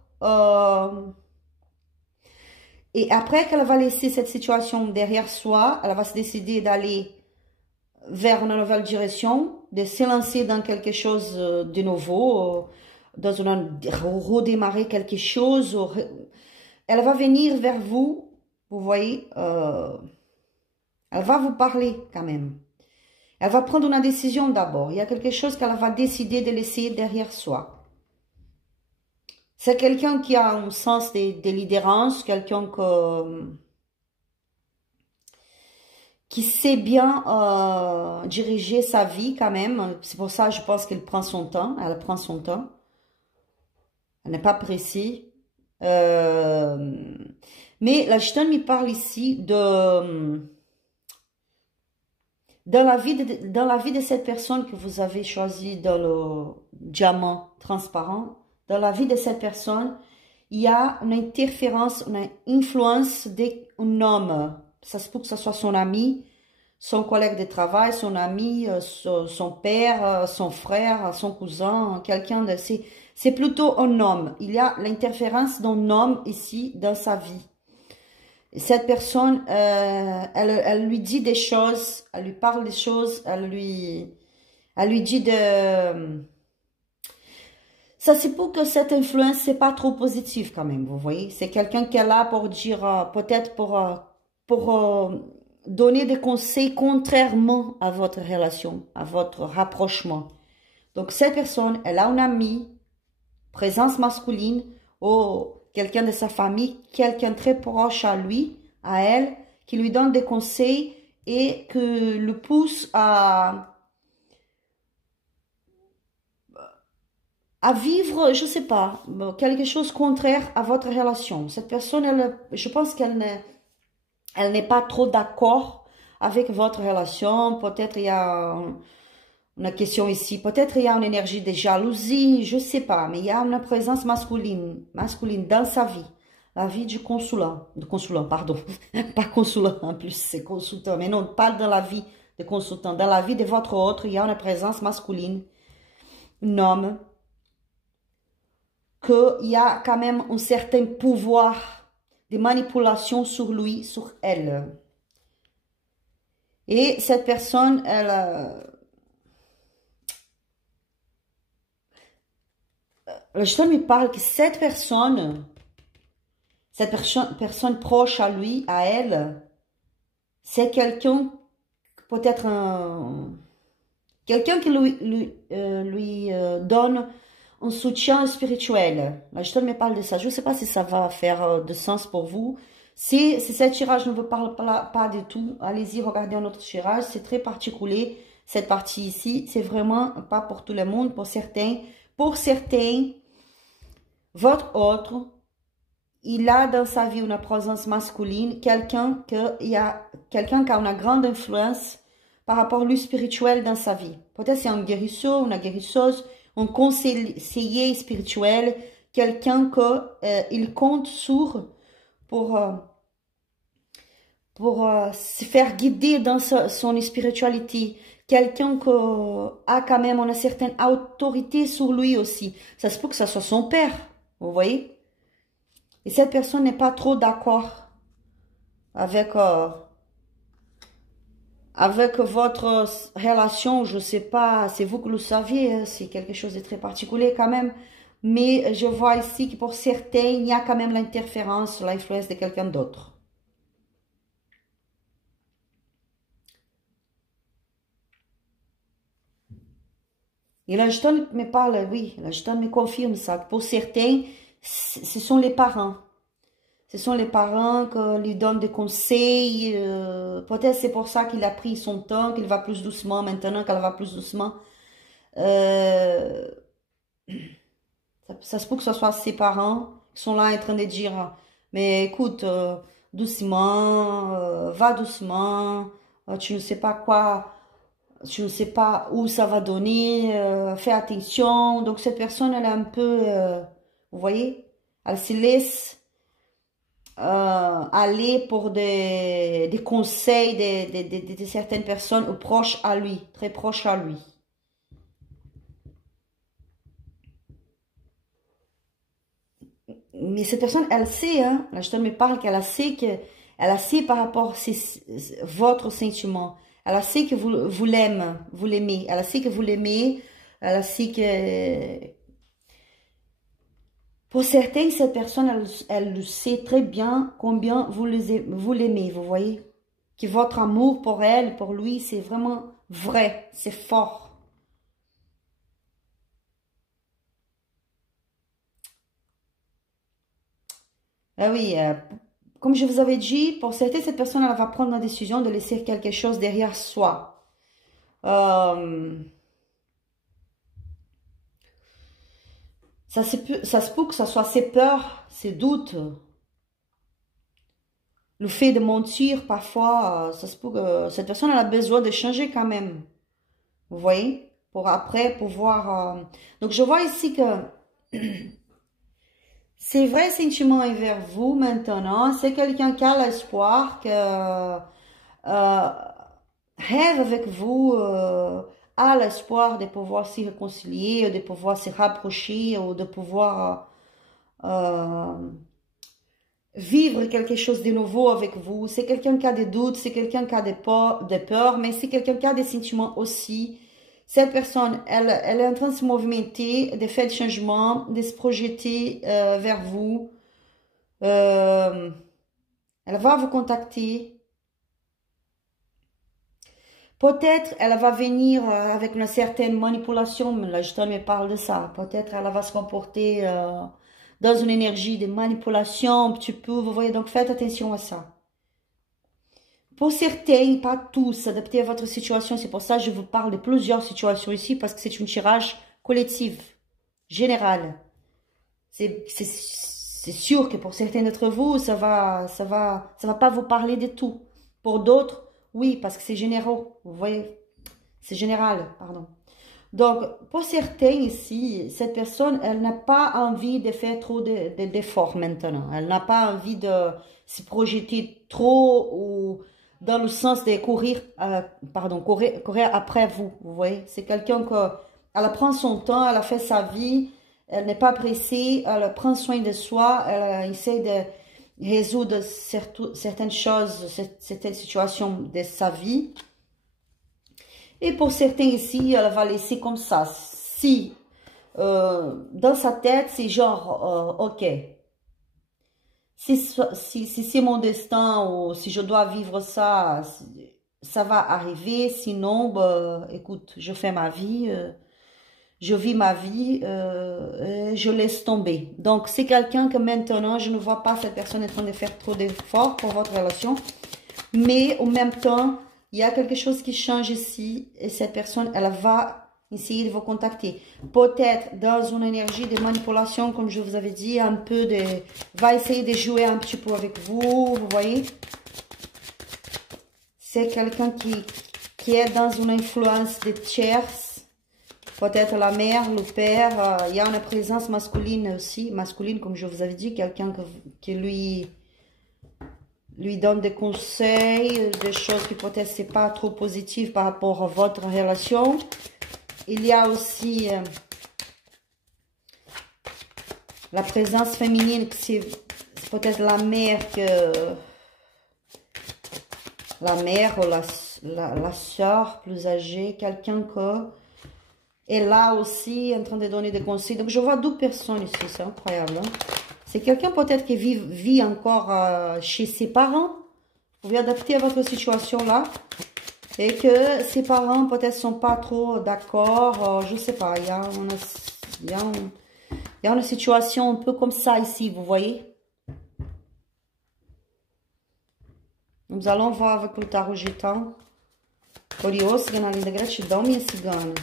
et après qu'elle va laisser cette situation derrière soi, elle va se décider d'aller vers une nouvelle direction, de se lancer dans quelque chose de nouveau, redémarrer quelque chose. Elle va venir vers vous. Vous voyez, elle va vous parler quand même. Elle va prendre une décision d'abord. Il y a quelque chose qu'elle va décider de laisser derrière soi. C'est quelqu'un qui a un sens de leaderance, quelqu'un qui sait bien diriger sa vie quand même. C'est pour ça que je pense qu'elle prend son temps. Elle prend son temps. Elle n'est pas pressée. Mais la Chiton me parle ici dans la vie de cette personne que vous avez choisi dans le diamant transparent. Dans la vie de cette personne, il y a une interférence, une influence d'un homme. Ça se peut que ce soit son ami, son collègue de travail, son ami, son père, son frère, son cousin, quelqu'un de... C'est plutôt un homme. Il y a l'interférence d'un homme ici dans sa vie. Cette personne, elle lui dit des choses, elle lui parle des choses, elle lui dit de... Ça, c'est pour que cette influence, c'est pas trop positif quand même, vous voyez. C'est quelqu'un qui est là pour dire, peut-être pour donner des conseils contrairement à votre relation, à votre rapprochement. Donc, cette personne, elle a un ami, présence masculine, ou quelqu'un de sa famille, quelqu'un très proche à lui, à elle, qui lui donne des conseils et que le pousse à vivre, je sais pas, quelque chose contraire à votre relation. Cette personne, je pense qu'elle n'est pas trop d'accord avec votre relation. Peut-être il y a une question ici, peut-être il y a une énergie de jalousie, je sais pas, mais il y a une présence masculine dans sa vie. La vie du consulant, pardon, pas consulant en plus, c'est consultant, mais non, pas dans la vie de consultant, dans la vie de votre autre, il y a une présence masculine, un homme qu'il y a quand même un certain pouvoir de manipulation sur lui, sur elle. Et cette personne, je me parle que cette personne proche à lui, à elle, c'est quelqu'un, peut-être quelqu'un qui lui donne un soutien spirituel. Là, je me parle de ça. Je ne sais pas si ça va faire de sens pour vous. Si ce tirage ne vous parle pas du tout, allez-y, regardez un autre tirage. C'est très particulier, cette partie ici. C'est vraiment pas pour tout le monde, pour certains. Pour certains, votre autre, il a dans sa vie une présence masculine, quelqu'un qui a une grande influence par rapport au spirituel dans sa vie. Peut-être c'est un guérisseur, une guérisseuse, un conseiller spirituel, quelqu'un qu'il compte sur pour se faire guider dans son spiritualité. Quelqu'un qui a quand même une certaine autorité sur lui aussi. Ça se peut que ça soit son père, vous voyez? Et cette personne n'est pas trop d'accord avec votre relation. Je ne sais pas, c'est vous que le saviez, c'est quelque chose de très particulier quand même. Mais je vois ici que pour certains, il y a quand même l'interférence, l'influence de quelqu'un d'autre. Et l'Ageton me parle, oui, l'Ageton me confirme ça. Pour certains, ce sont les parents. Ce sont les parents qui lui donnent des conseils. Peut-être c'est pour ça qu'il a pris son temps, qu'il va plus doucement maintenant, qu'elle va plus doucement. Ça se peut que ce soit ses parents qui sont là en train de dire, mais écoute, doucement, va doucement, tu ne sais pas quoi, tu ne sais pas où ça va donner, fais attention. Donc cette personne, elle est un peu, vous voyez, elle se laisse aller pour des conseils de certaines personnes proches à lui, très proches à lui. Mais cette personne, elle sait, hein, là je te me parle qu'elle sait par rapport à votre sentiment. Elle sait que vous l'aimez, elle sait que vous l'aimez, elle sait que... Pour certains, cette personne, elle sait très bien combien vous l'aimez, vous voyez? Que votre amour pour elle, pour lui, c'est vraiment vrai, c'est fort. Ah oui, comme je vous avais dit, pour certains, cette personne, elle va prendre la décision de laisser quelque chose derrière soi. Ça se peut que ce soit ses peurs, ses doutes. Le fait de mentir, parfois, ça se peut que cette personne elle a besoin de changer quand même. Vous voyez? Pour après pouvoir... Donc, je vois ici que ces vrais sentiments envers vous maintenant, c'est quelqu'un qui a l'espoir, que rêve avec vous, a l'espoir de pouvoir se réconcilier, de pouvoir se rapprocher, ou de pouvoir vivre quelque chose de nouveau avec vous. C'est quelqu'un qui a des doutes, c'est quelqu'un qui a des peurs, mais c'est quelqu'un qui a des sentiments aussi. Cette personne, elle est en train de se movimenter, de faire des changements, de se projeter vers vous. Elle va vous contacter. Peut-être elle va venir avec une certaine manipulation, mais là je me parle de ça. Peut-être elle va se comporter dans une énergie de manipulation un petit peu, vous voyez, donc faites attention à ça. Pour certains, pas tous, adaptez à votre situation, c'est pour ça que je vous parle de plusieurs situations ici, parce que c'est un tirage collectif, général. C'est sûr que pour certains d'entre vous, ça va pas vous parler de tout. Pour d'autres, oui, parce que c'est généraux, vous voyez, c'est général, pardon. Donc, pour certains ici, cette personne, elle n'a pas envie de faire trop d'efforts maintenant. Elle n'a pas envie de se projeter trop ou dans le sens de courir après vous, vous voyez. C'est quelqu'un elle prend son temps, elle a fait sa vie, elle n'est pas pressée, elle prend soin de soi, elle essaie de résoudre certaines choses, certaines situations de sa vie. Et pour certains ici, elle va laisser comme ça. Si dans sa tête, c'est genre, ok, si c'est mon destin ou si je dois vivre ça, ça va arriver. Sinon, bah, écoute, je fais ma vie, je vis ma vie, je laisse tomber. Donc, c'est quelqu'un que maintenant, je ne vois pas cette personne en train de faire trop d'efforts pour votre relation. Mais en même temps, il y a quelque chose qui change ici et cette personne, elle va essayer de vous contacter. Peut-être dans une énergie de manipulation, comme je vous avais dit, un peu de... va essayer de jouer un petit peu avec vous, vous voyez. C'est quelqu'un qui est dans une influence de tierces. Peut-être la mère, le père. Il y a une présence masculine aussi. Masculine, comme je vous avais dit, quelqu'un qui lui donne des conseils, des choses qui peut-être c'est pas trop positives par rapport à votre relation. Il y a aussi la présence féminine, c'est peut-être la mère ou la soeur plus âgée, quelqu'un que est là aussi en train de donner des conseils. Donc je vois deux personnes ici, c'est incroyable. Hein? C'est quelqu'un peut-être qui vit encore chez ses parents. Vous pouvez adapter à votre situation là. Et que ses parents peut-être sont pas trop d'accord. Je sais pas, il y a une situation un peu comme ça ici, vous voyez. Nous allons voir avec o tarot gitano. Oriô, cigana linda, gratidão, minha cigana.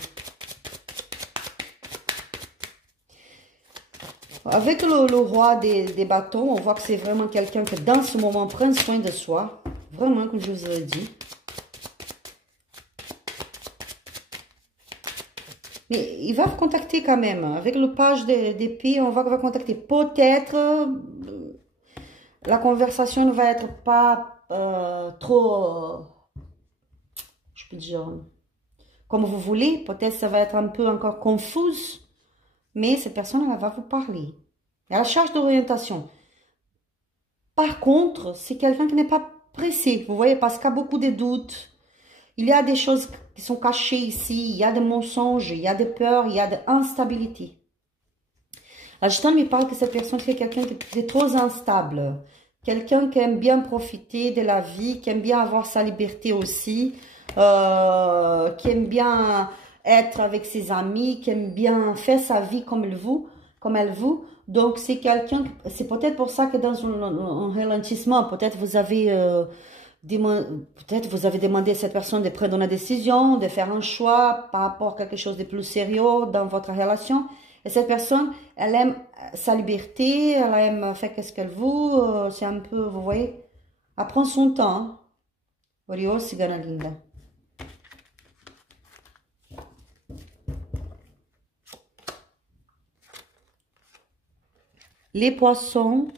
Avec le roi des bâtons, on voit que c'est vraiment quelqu'un qui, dans ce moment, prend soin de soi. Vraiment, comme je vous ai dit. Mais il va vous contacter quand même. Avec le page d'épée, on voit qu'il va contacter. Peut-être, la conversation ne va être pas trop, je peux dire, comme vous voulez. Peut-être ça va être un peu encore confuse. Mais cette personne, elle va vous parler. Elle cherche d'orientation. Par contre, c'est quelqu'un qui n'est pas pressé. Vous voyez, parce qu'il y a beaucoup de doutes. Il y a des choses qui sont cachées ici. Il y a des mensonges, il y a des peurs, il y a de l'instabilité. La Gitane me parle que cette personne, c'est quelqu'un qui est trop instable. Quelqu'un qui aime bien profiter de la vie, qui aime bien avoir sa liberté aussi. Qui aime bien être avec ses amis, qui aime bien faire sa vie comme elle veut. Donc, c'est quelqu'un, c'est peut-être pour ça que dans un ralentissement, peut-être vous avez demandé à cette personne de prendre une décision, de faire un choix par rapport à quelque chose de plus sérieux dans votre relation. Et cette personne, elle aime sa liberté, elle aime faire ce qu'elle veut, c'est un peu, vous voyez, elle prend son temps. Oriô, cigana linda. Les poissons,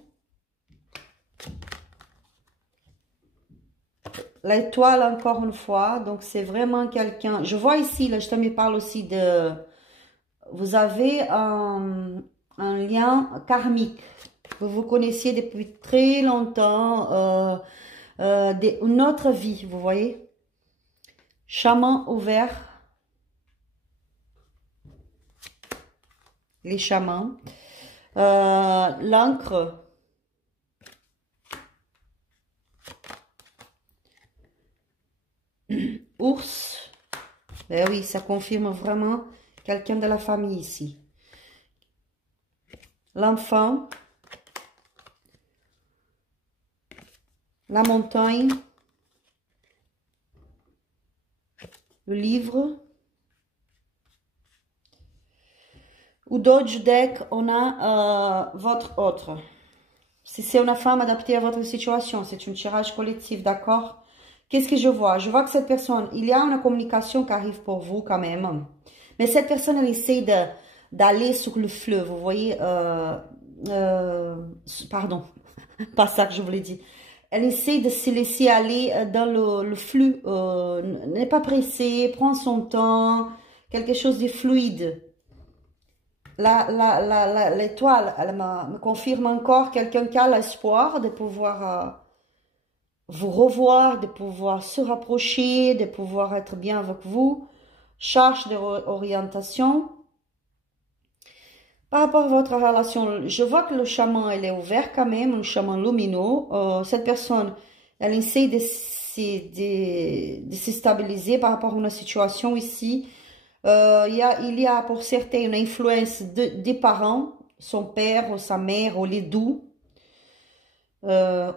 l'étoile encore une fois, donc c'est vraiment quelqu'un, je vois ici, là je te me parle aussi de, vous avez un lien karmique, que vous connaissiez depuis très longtemps, une autre vie, vous voyez, chaman ouvert, les chamans. L'encre, ours, ben oui, ça confirme vraiment quelqu'un de la famille ici. L'enfant, la montagne, le livre. Ou d'autres deck, on a votre autre. Si c'est une femme adaptée à votre situation, c'est un tirage collectif, d'accord? Qu'est-ce que je vois? Je vois que cette personne, il y a une communication qui arrive pour vous quand même. Mais cette personne, elle essaie d'aller sur le fleuve, vous voyez? Pardon, pas ça que je voulais dire. Elle essaie de se laisser aller dans le flux. N'est pas pressée, prend son temps, quelque chose de fluide. l'étoile, elle me confirme encore quelqu'un qui a l'espoir de pouvoir vous revoir, de pouvoir se rapprocher, de pouvoir être bien avec vous. Charge d'orientation. Par rapport à votre relation, je vois que le chemin, il est ouvert quand même, un chemin lumineux. Cette personne, elle essaie de se stabiliser par rapport à une situation ici. Il y a pour certains une influence des parents, son père ou sa mère ou les deux.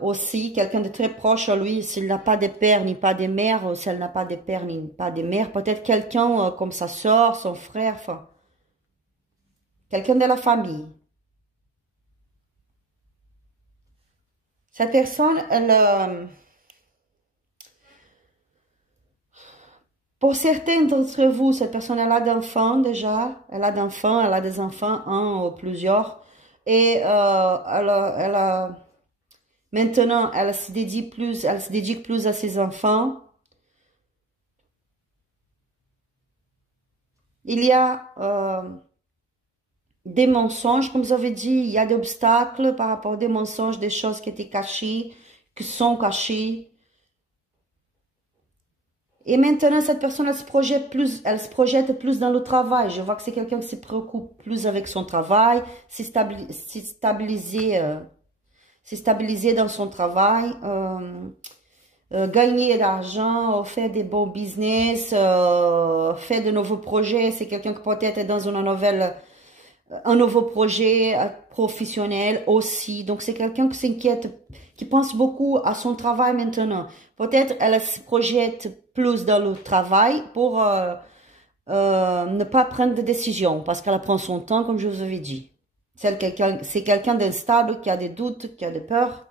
Aussi, quelqu'un de très proche à lui, s'il n'a pas de père ni pas de mère, ou si elle n'a pas de père ni pas de mère, peut-être quelqu'un comme sa soeur, son frère, enfin, quelqu'un de la famille. Cette personne, pour certains d'entre vous, cette personne, elle a d'enfants déjà, elle a des enfants, un ou plusieurs, et maintenant, elle se dédie plus à ses enfants. Il y a des mensonges, comme vous avez dit, il y a des obstacles par rapport à des mensonges, des choses qui étaient cachées, qui sont cachées. Et maintenant, cette personne, elle se projette plus dans le travail. Je vois que c'est quelqu'un qui se préoccupe plus avec son travail, s'est stabilisé dans son travail, gagner de l'argent, faire des bons business, faire de nouveaux projets. C'est quelqu'un qui peut-être est dans un nouveau projet professionnel aussi. Donc, c'est quelqu'un qui s'inquiète, qui pense beaucoup à son travail maintenant. Peut-être elle se projette plus dans le travail pour ne pas prendre de décision parce qu'elle prend son temps, comme je vous avais dit. C'est quelqu'un d'instable, qui a des doutes, qui a des peurs.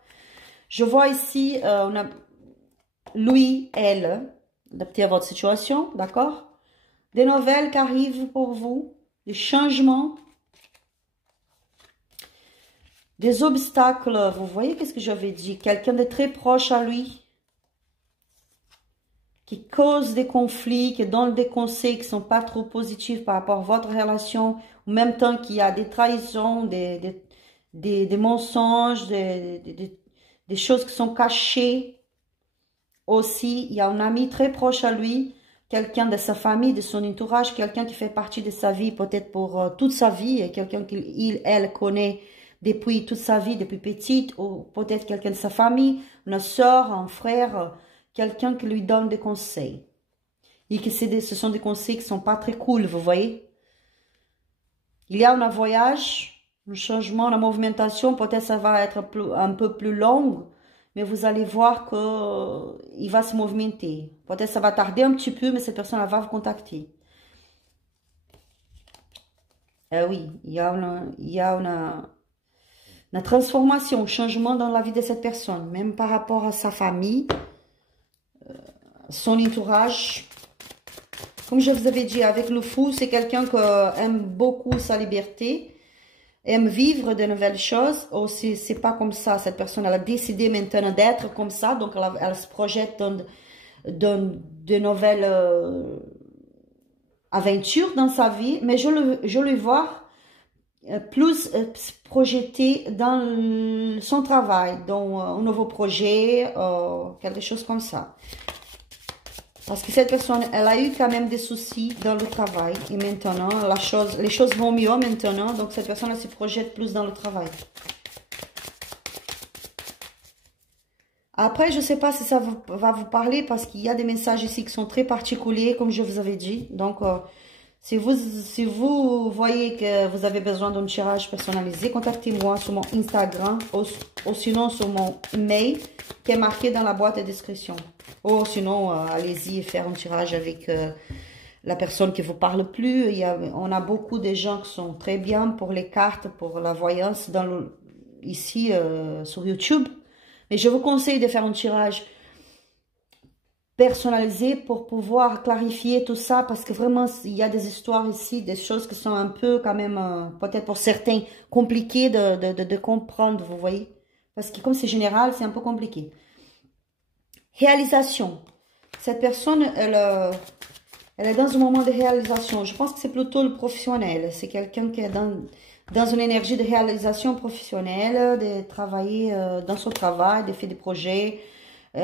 Je vois ici, on a lui, elle, adapté à votre situation, d'accord? Des nouvelles qui arrivent pour vous, des changements, des obstacles. Vous voyez qu'est-ce que j'avais dit? Quelqu'un de très proche à lui, qui cause des conflits, qui donne des conseils qui ne sont pas trop positifs par rapport à votre relation, en même temps qu'il y a des trahisons, des mensonges, des choses qui sont cachées. Aussi, il y a un ami très proche à lui, quelqu'un de sa famille, de son entourage, quelqu'un qui fait partie de sa vie, peut-être pour toute sa vie, et quelqu'un elle connaît depuis toute sa vie, depuis petite, ou peut-être quelqu'un de sa famille, une soeur, un frère, quelqu'un qui lui donne des conseils. Et que ce sont des conseils qui ne sont pas très cool, vous voyez. Il y a un voyage, un changement, une movimentation, peut-être ça va être un peu plus long, mais vous allez voir qu'il va se movimenter. Peut-être ça va tarder un petit peu, mais cette personne va vous contacter. Oui, il y a une transformation, un changement dans la vie de cette personne, même par rapport à sa famille, son entourage. Comme je vous avais dit, avec le fou, c'est quelqu'un qui aime beaucoup sa liberté, aime vivre de nouvelles choses. Ou c'est pas comme ça, cette personne, elle a décidé maintenant d'être comme ça, donc elle se projette dans de nouvelles aventures dans sa vie, mais je le vois plus projeté dans son travail, dans un nouveau projet, quelque chose comme ça. Parce que cette personne, elle a eu quand même des soucis dans le travail. Et maintenant, les choses vont mieux maintenant. Donc, cette personne, elle se projette plus dans le travail. Après, je ne sais pas si ça va vous parler parce qu'il y a des messages ici qui sont très particuliers, comme je vous avais dit. Donc, si vous voyez que vous avez besoin d'un tirage personnalisé, contactez-moi sur mon Instagram ou sinon sur mon email qui est marqué dans la boîte de description. Ou sinon, allez-y faire un tirage avec la personne qui vous parle plus. On a beaucoup de gens qui sont très bien pour les cartes, pour la voyance ici sur YouTube. Mais je vous conseille de faire un tirage personnalisé pour pouvoir clarifier tout ça parce que vraiment, il y a des histoires ici, des choses qui sont un peu quand même, peut-être pour certains, compliquées de comprendre, vous voyez. Parce que comme c'est général, c'est un peu compliqué. Réalisation. Cette personne, elle Elle est dans un moment de réalisation. Je pense que c'est plutôt le professionnel. C'est quelqu'un qui est dans une énergie de réalisation professionnelle, de travailler dans son travail, de faire des projets. C'est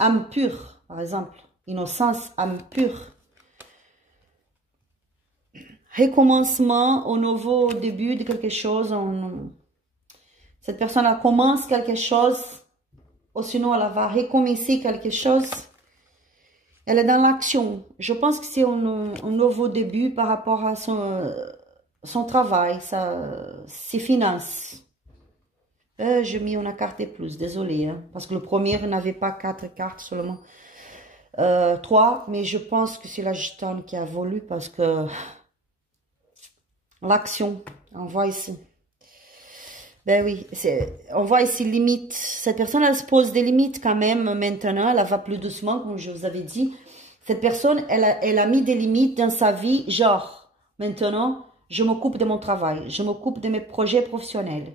âme pure, par exemple. Innocence, âme pure. Recommencement au nouveau début de quelque chose. Cette personne elle commence quelque chose, ou sinon elle va recommencer quelque chose. Elle est dans l'action. Je pense que c'est un nouveau début par rapport à son travail, ses finances. J'ai mis une carte de plus, désolé, hein, parce que le premier n'avait pas 4 cartes seulement. 3, mais je pense que c'est la gitane qui a voulu parce que l'action, on voit ici. Ben oui, on voit ici limite. Cette personne, elle se pose des limites quand même maintenant. Elle va plus doucement, comme je vous avais dit. Cette personne, elle a mis des limites dans sa vie. Genre, maintenant, je m'occupe de mon travail. Je m'occupe de mes projets professionnels.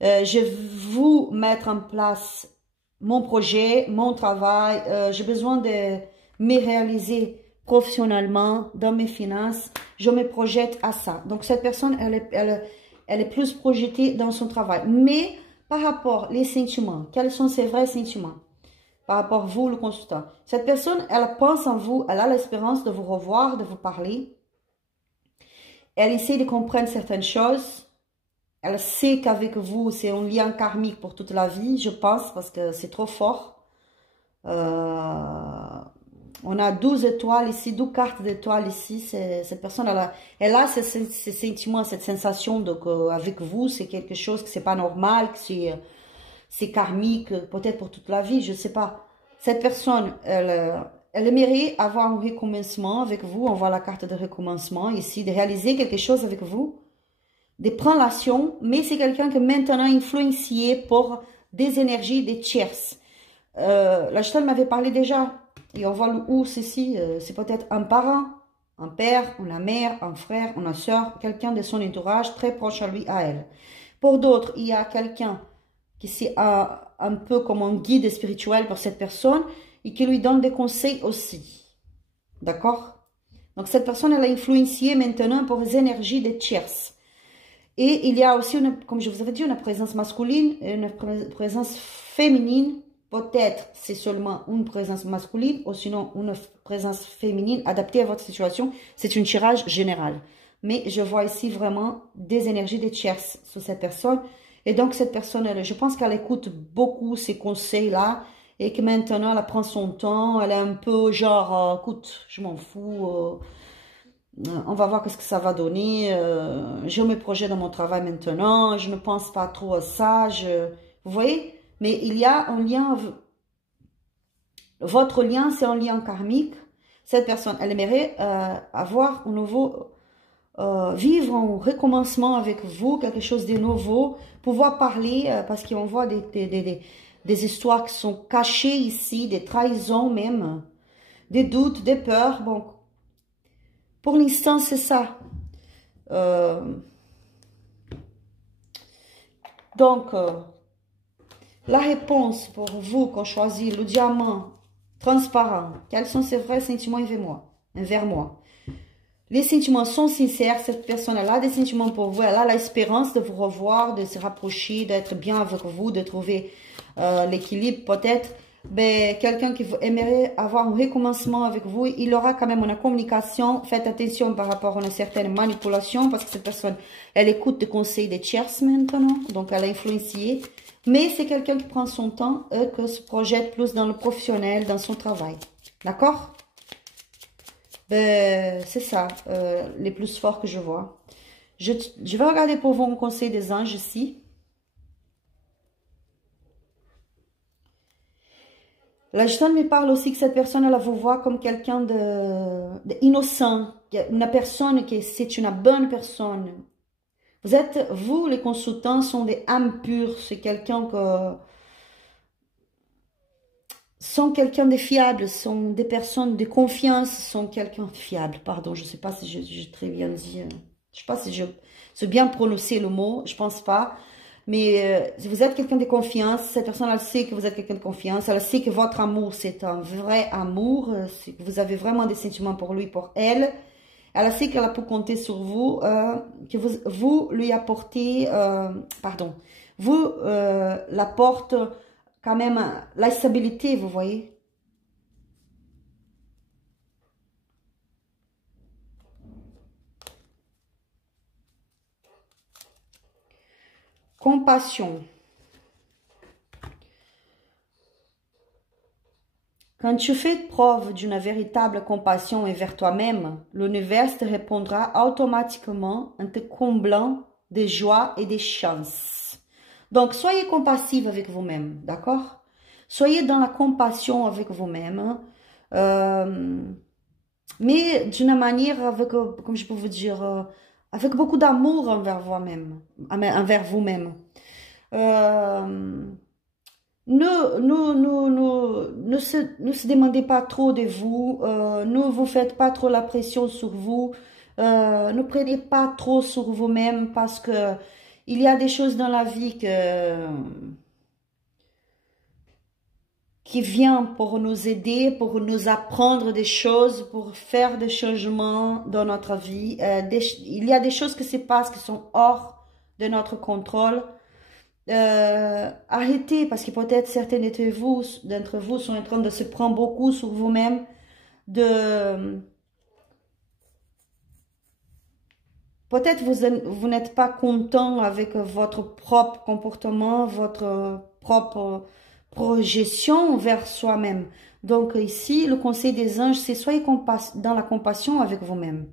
Je veux mettre en place mon projet, mon travail. J'ai besoin de me réaliser professionnellement dans mes finances. Je me projette à ça. Donc, cette personne, elle est plus projetée dans son travail. Mais par rapport aux sentiments, quels sont ses vrais sentiments? Par rapport à vous, le consultant. Cette personne, elle pense en vous, elle a l'espérance de vous revoir, de vous parler. Elle essaie de comprendre certaines choses. Elle sait qu'avec vous, c'est un lien karmique pour toute la vie, je pense, parce que c'est trop fort. On a 12 étoiles ici, 12 cartes d'étoiles ici. Cette personne, elle a ces sentiments, cette sensation. Donc, avec vous, c'est quelque chose que c'est pas normal, que c'est karmique, peut-être pour toute la vie, je sais pas. Cette personne, elle aimerait avoir un recommencement avec vous. On voit la carte de recommencement ici, de réaliser quelque chose avec vous, de prendre l'action, mais c'est quelqu'un qui est maintenant influencié par des énergies, des tierces. La Gestalt m'avait parlé déjà. Et on voit le ours ici, c'est peut-être un parent, un père, une mère, un frère, une soeur, quelqu'un de son entourage très proche à lui, à elle. Pour d'autres, il y a quelqu'un qui c'est un peu comme un guide spirituel pour cette personne et qui lui donne des conseils aussi. D'accord? Donc cette personne, elle est influencée maintenant par les énergies des tierces. Et il y a aussi, comme je vous avais dit, une présence masculine et une présence féminine. Peut-être c'est seulement une présence masculine ou sinon une présence féminine adaptée à votre situation. C'est un tirage général. Mais je vois ici vraiment des énergies des tierces sur cette personne. Et donc cette personne, je pense qu'elle écoute beaucoup ces conseils-là et que maintenant elle prend son temps. Elle est un peu genre, écoute, je m'en fous. On va voir qu'est-ce que ça va donner. Je me projette dans mon travail maintenant. Je ne pense pas trop à ça. Vous voyez? Mais il y a un lien, votre lien, c'est un lien karmique. Cette personne, elle aimerait avoir un nouveau, vivre un recommencement avec vous, quelque chose de nouveau, pouvoir parler, parce qu'on voit des histoires qui sont cachées ici, des trahisons même, des doutes, des peurs. Bon, pour l'instant, c'est ça. Donc, la réponse pour vous qu'on choisit le diamant transparent, quels sont ses vrais sentiments envers moi? Les sentiments sont sincères, cette personne elle a des sentiments pour vous, elle a l'espérance de vous revoir, de se rapprocher, d'être bien avec vous, de trouver l'équilibre peut-être. Ben, quelqu'un qui aimerait avoir un recommencement avec vous, il aura quand même une communication. Faites attention par rapport à une certaine manipulation parce que cette personne, elle écoute des conseils des tierces maintenant, donc elle a influencé. Mais c'est quelqu'un qui prend son temps et qui se projette plus dans le professionnel, dans son travail. D'accord? Ben, c'est ça, les plus forts que je vois. Je vais regarder pour vous un conseil des anges ici. La Gestalt me parle aussi que cette personne, elle vous voit comme quelqu'un d'innocent, une personne qui c'est une bonne personne. Vous, les consultants, sont des âmes pures. C'est quelqu'un sont quelqu'un de fiable, sont des personnes de confiance, sont quelqu'un de fiable. Pardon, je ne sais pas si j'ai très bien dit. Je ne sais pas si je bien prononcé le mot, je pense pas. Mais si vous êtes quelqu'un de confiance, cette personne, elle sait que vous êtes quelqu'un de confiance. Elle sait que votre amour, c'est un vrai amour. Que vous avez vraiment des sentiments pour lui, pour elle. Elle sait qu'elle a pu compter sur vous, que vous lui apportez, vous l'apporte quand même la stabilité, vous voyez. Compassion. Quand tu fais preuve d'une véritable compassion envers toi-même, l'univers te répondra automatiquement en te comblant de joie et de chance. Donc, soyez compassive avec vous-même, d'accord? Soyez dans la compassion avec vous-même, mais d'une manière avec, comme je peux vous dire, avec beaucoup d'amour envers vous-même, envers vous-même. Ne se demandez pas trop de vous, ne vous faites pas trop la pression sur vous, ne prenez pas trop sur vous-même parce que il y a des choses dans la vie qui viennent pour nous aider, pour nous apprendre des choses, pour faire des changements dans notre vie. Il y a des choses qui se passent qui sont hors de notre contrôle. Arrêtez, parce que peut-être certains d'entre vous sont en train de se prendre beaucoup sur vous-même, peut-être vous n'êtes pas content avec votre propre comportement, votre propre projection vers soi-même. Donc ici, le conseil des anges, c'est soyez dans la compassion avec vous-même.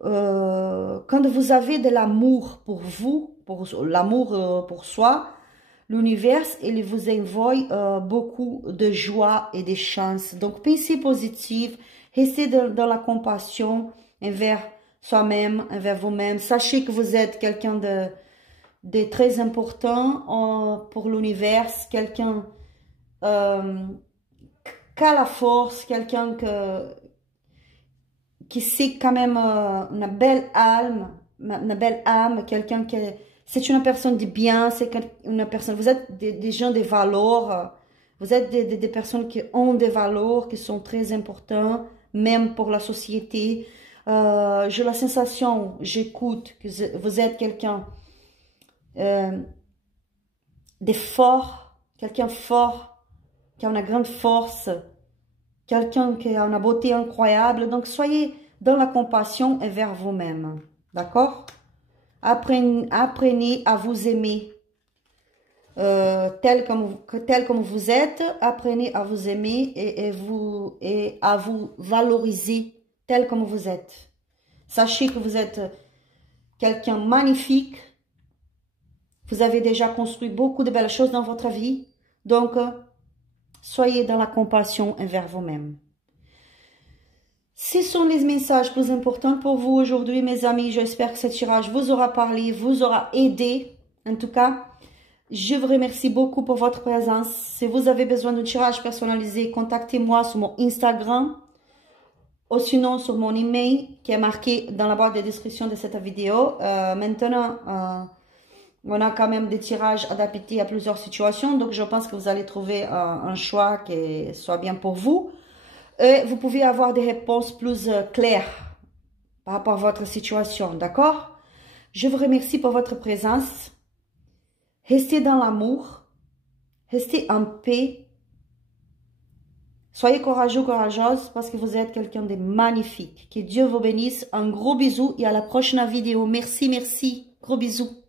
Quand vous avez de l'amour pour vous, pour l'amour pour soi, l'univers, il vous envoie beaucoup de joie et de chance. Donc, pensez positif, restez dans la compassion envers soi-même, envers vous-même. Sachez que vous êtes quelqu'un de très important pour l'univers, quelqu'un qui a la force, quelqu'un qui sait quand même une belle âme, quelqu'un qui c'est une personne de bien, c'est une personne, vous êtes des gens de valeurs, vous êtes des personnes qui ont des valeurs, qui sont très importantes, même pour la société. J'ai la sensation, j'écoute, que vous êtes quelqu'un de fort, quelqu'un fort, qui a une grande force, quelqu'un qui a une beauté incroyable. Donc, soyez dans la compassion envers vous-même. D'accord? Apprenez à vous aimer tel comme vous êtes. Apprenez à vous aimer et à vous valoriser tel comme vous êtes. Sachez que vous êtes quelqu'un magnifique. Vous avez déjà construit beaucoup de belles choses dans votre vie. Donc, soyez dans la compassion envers vous-même. Ce sont les messages plus importants pour vous aujourd'hui, mes amis. J'espère que ce tirage vous aura parlé, vous aura aidé. En tout cas, je vous remercie beaucoup pour votre présence. Si vous avez besoin d'un tirage personnalisé, contactez-moi sur mon Instagram ou sinon sur mon email qui est marqué dans la barre de description de cette vidéo. Maintenant, on a quand même des tirages adaptés à plusieurs situations. Donc, je pense que vous allez trouver un choix qui soit bien pour vous. Et vous pouvez avoir des réponses plus claires par rapport à votre situation. D'accord? Je vous remercie pour votre présence. Restez dans l'amour. Restez en paix. Soyez courageux, courageuse parce que vous êtes quelqu'un de magnifique. Que Dieu vous bénisse. Un gros bisou et à la prochaine vidéo. Merci, merci. Gros bisous.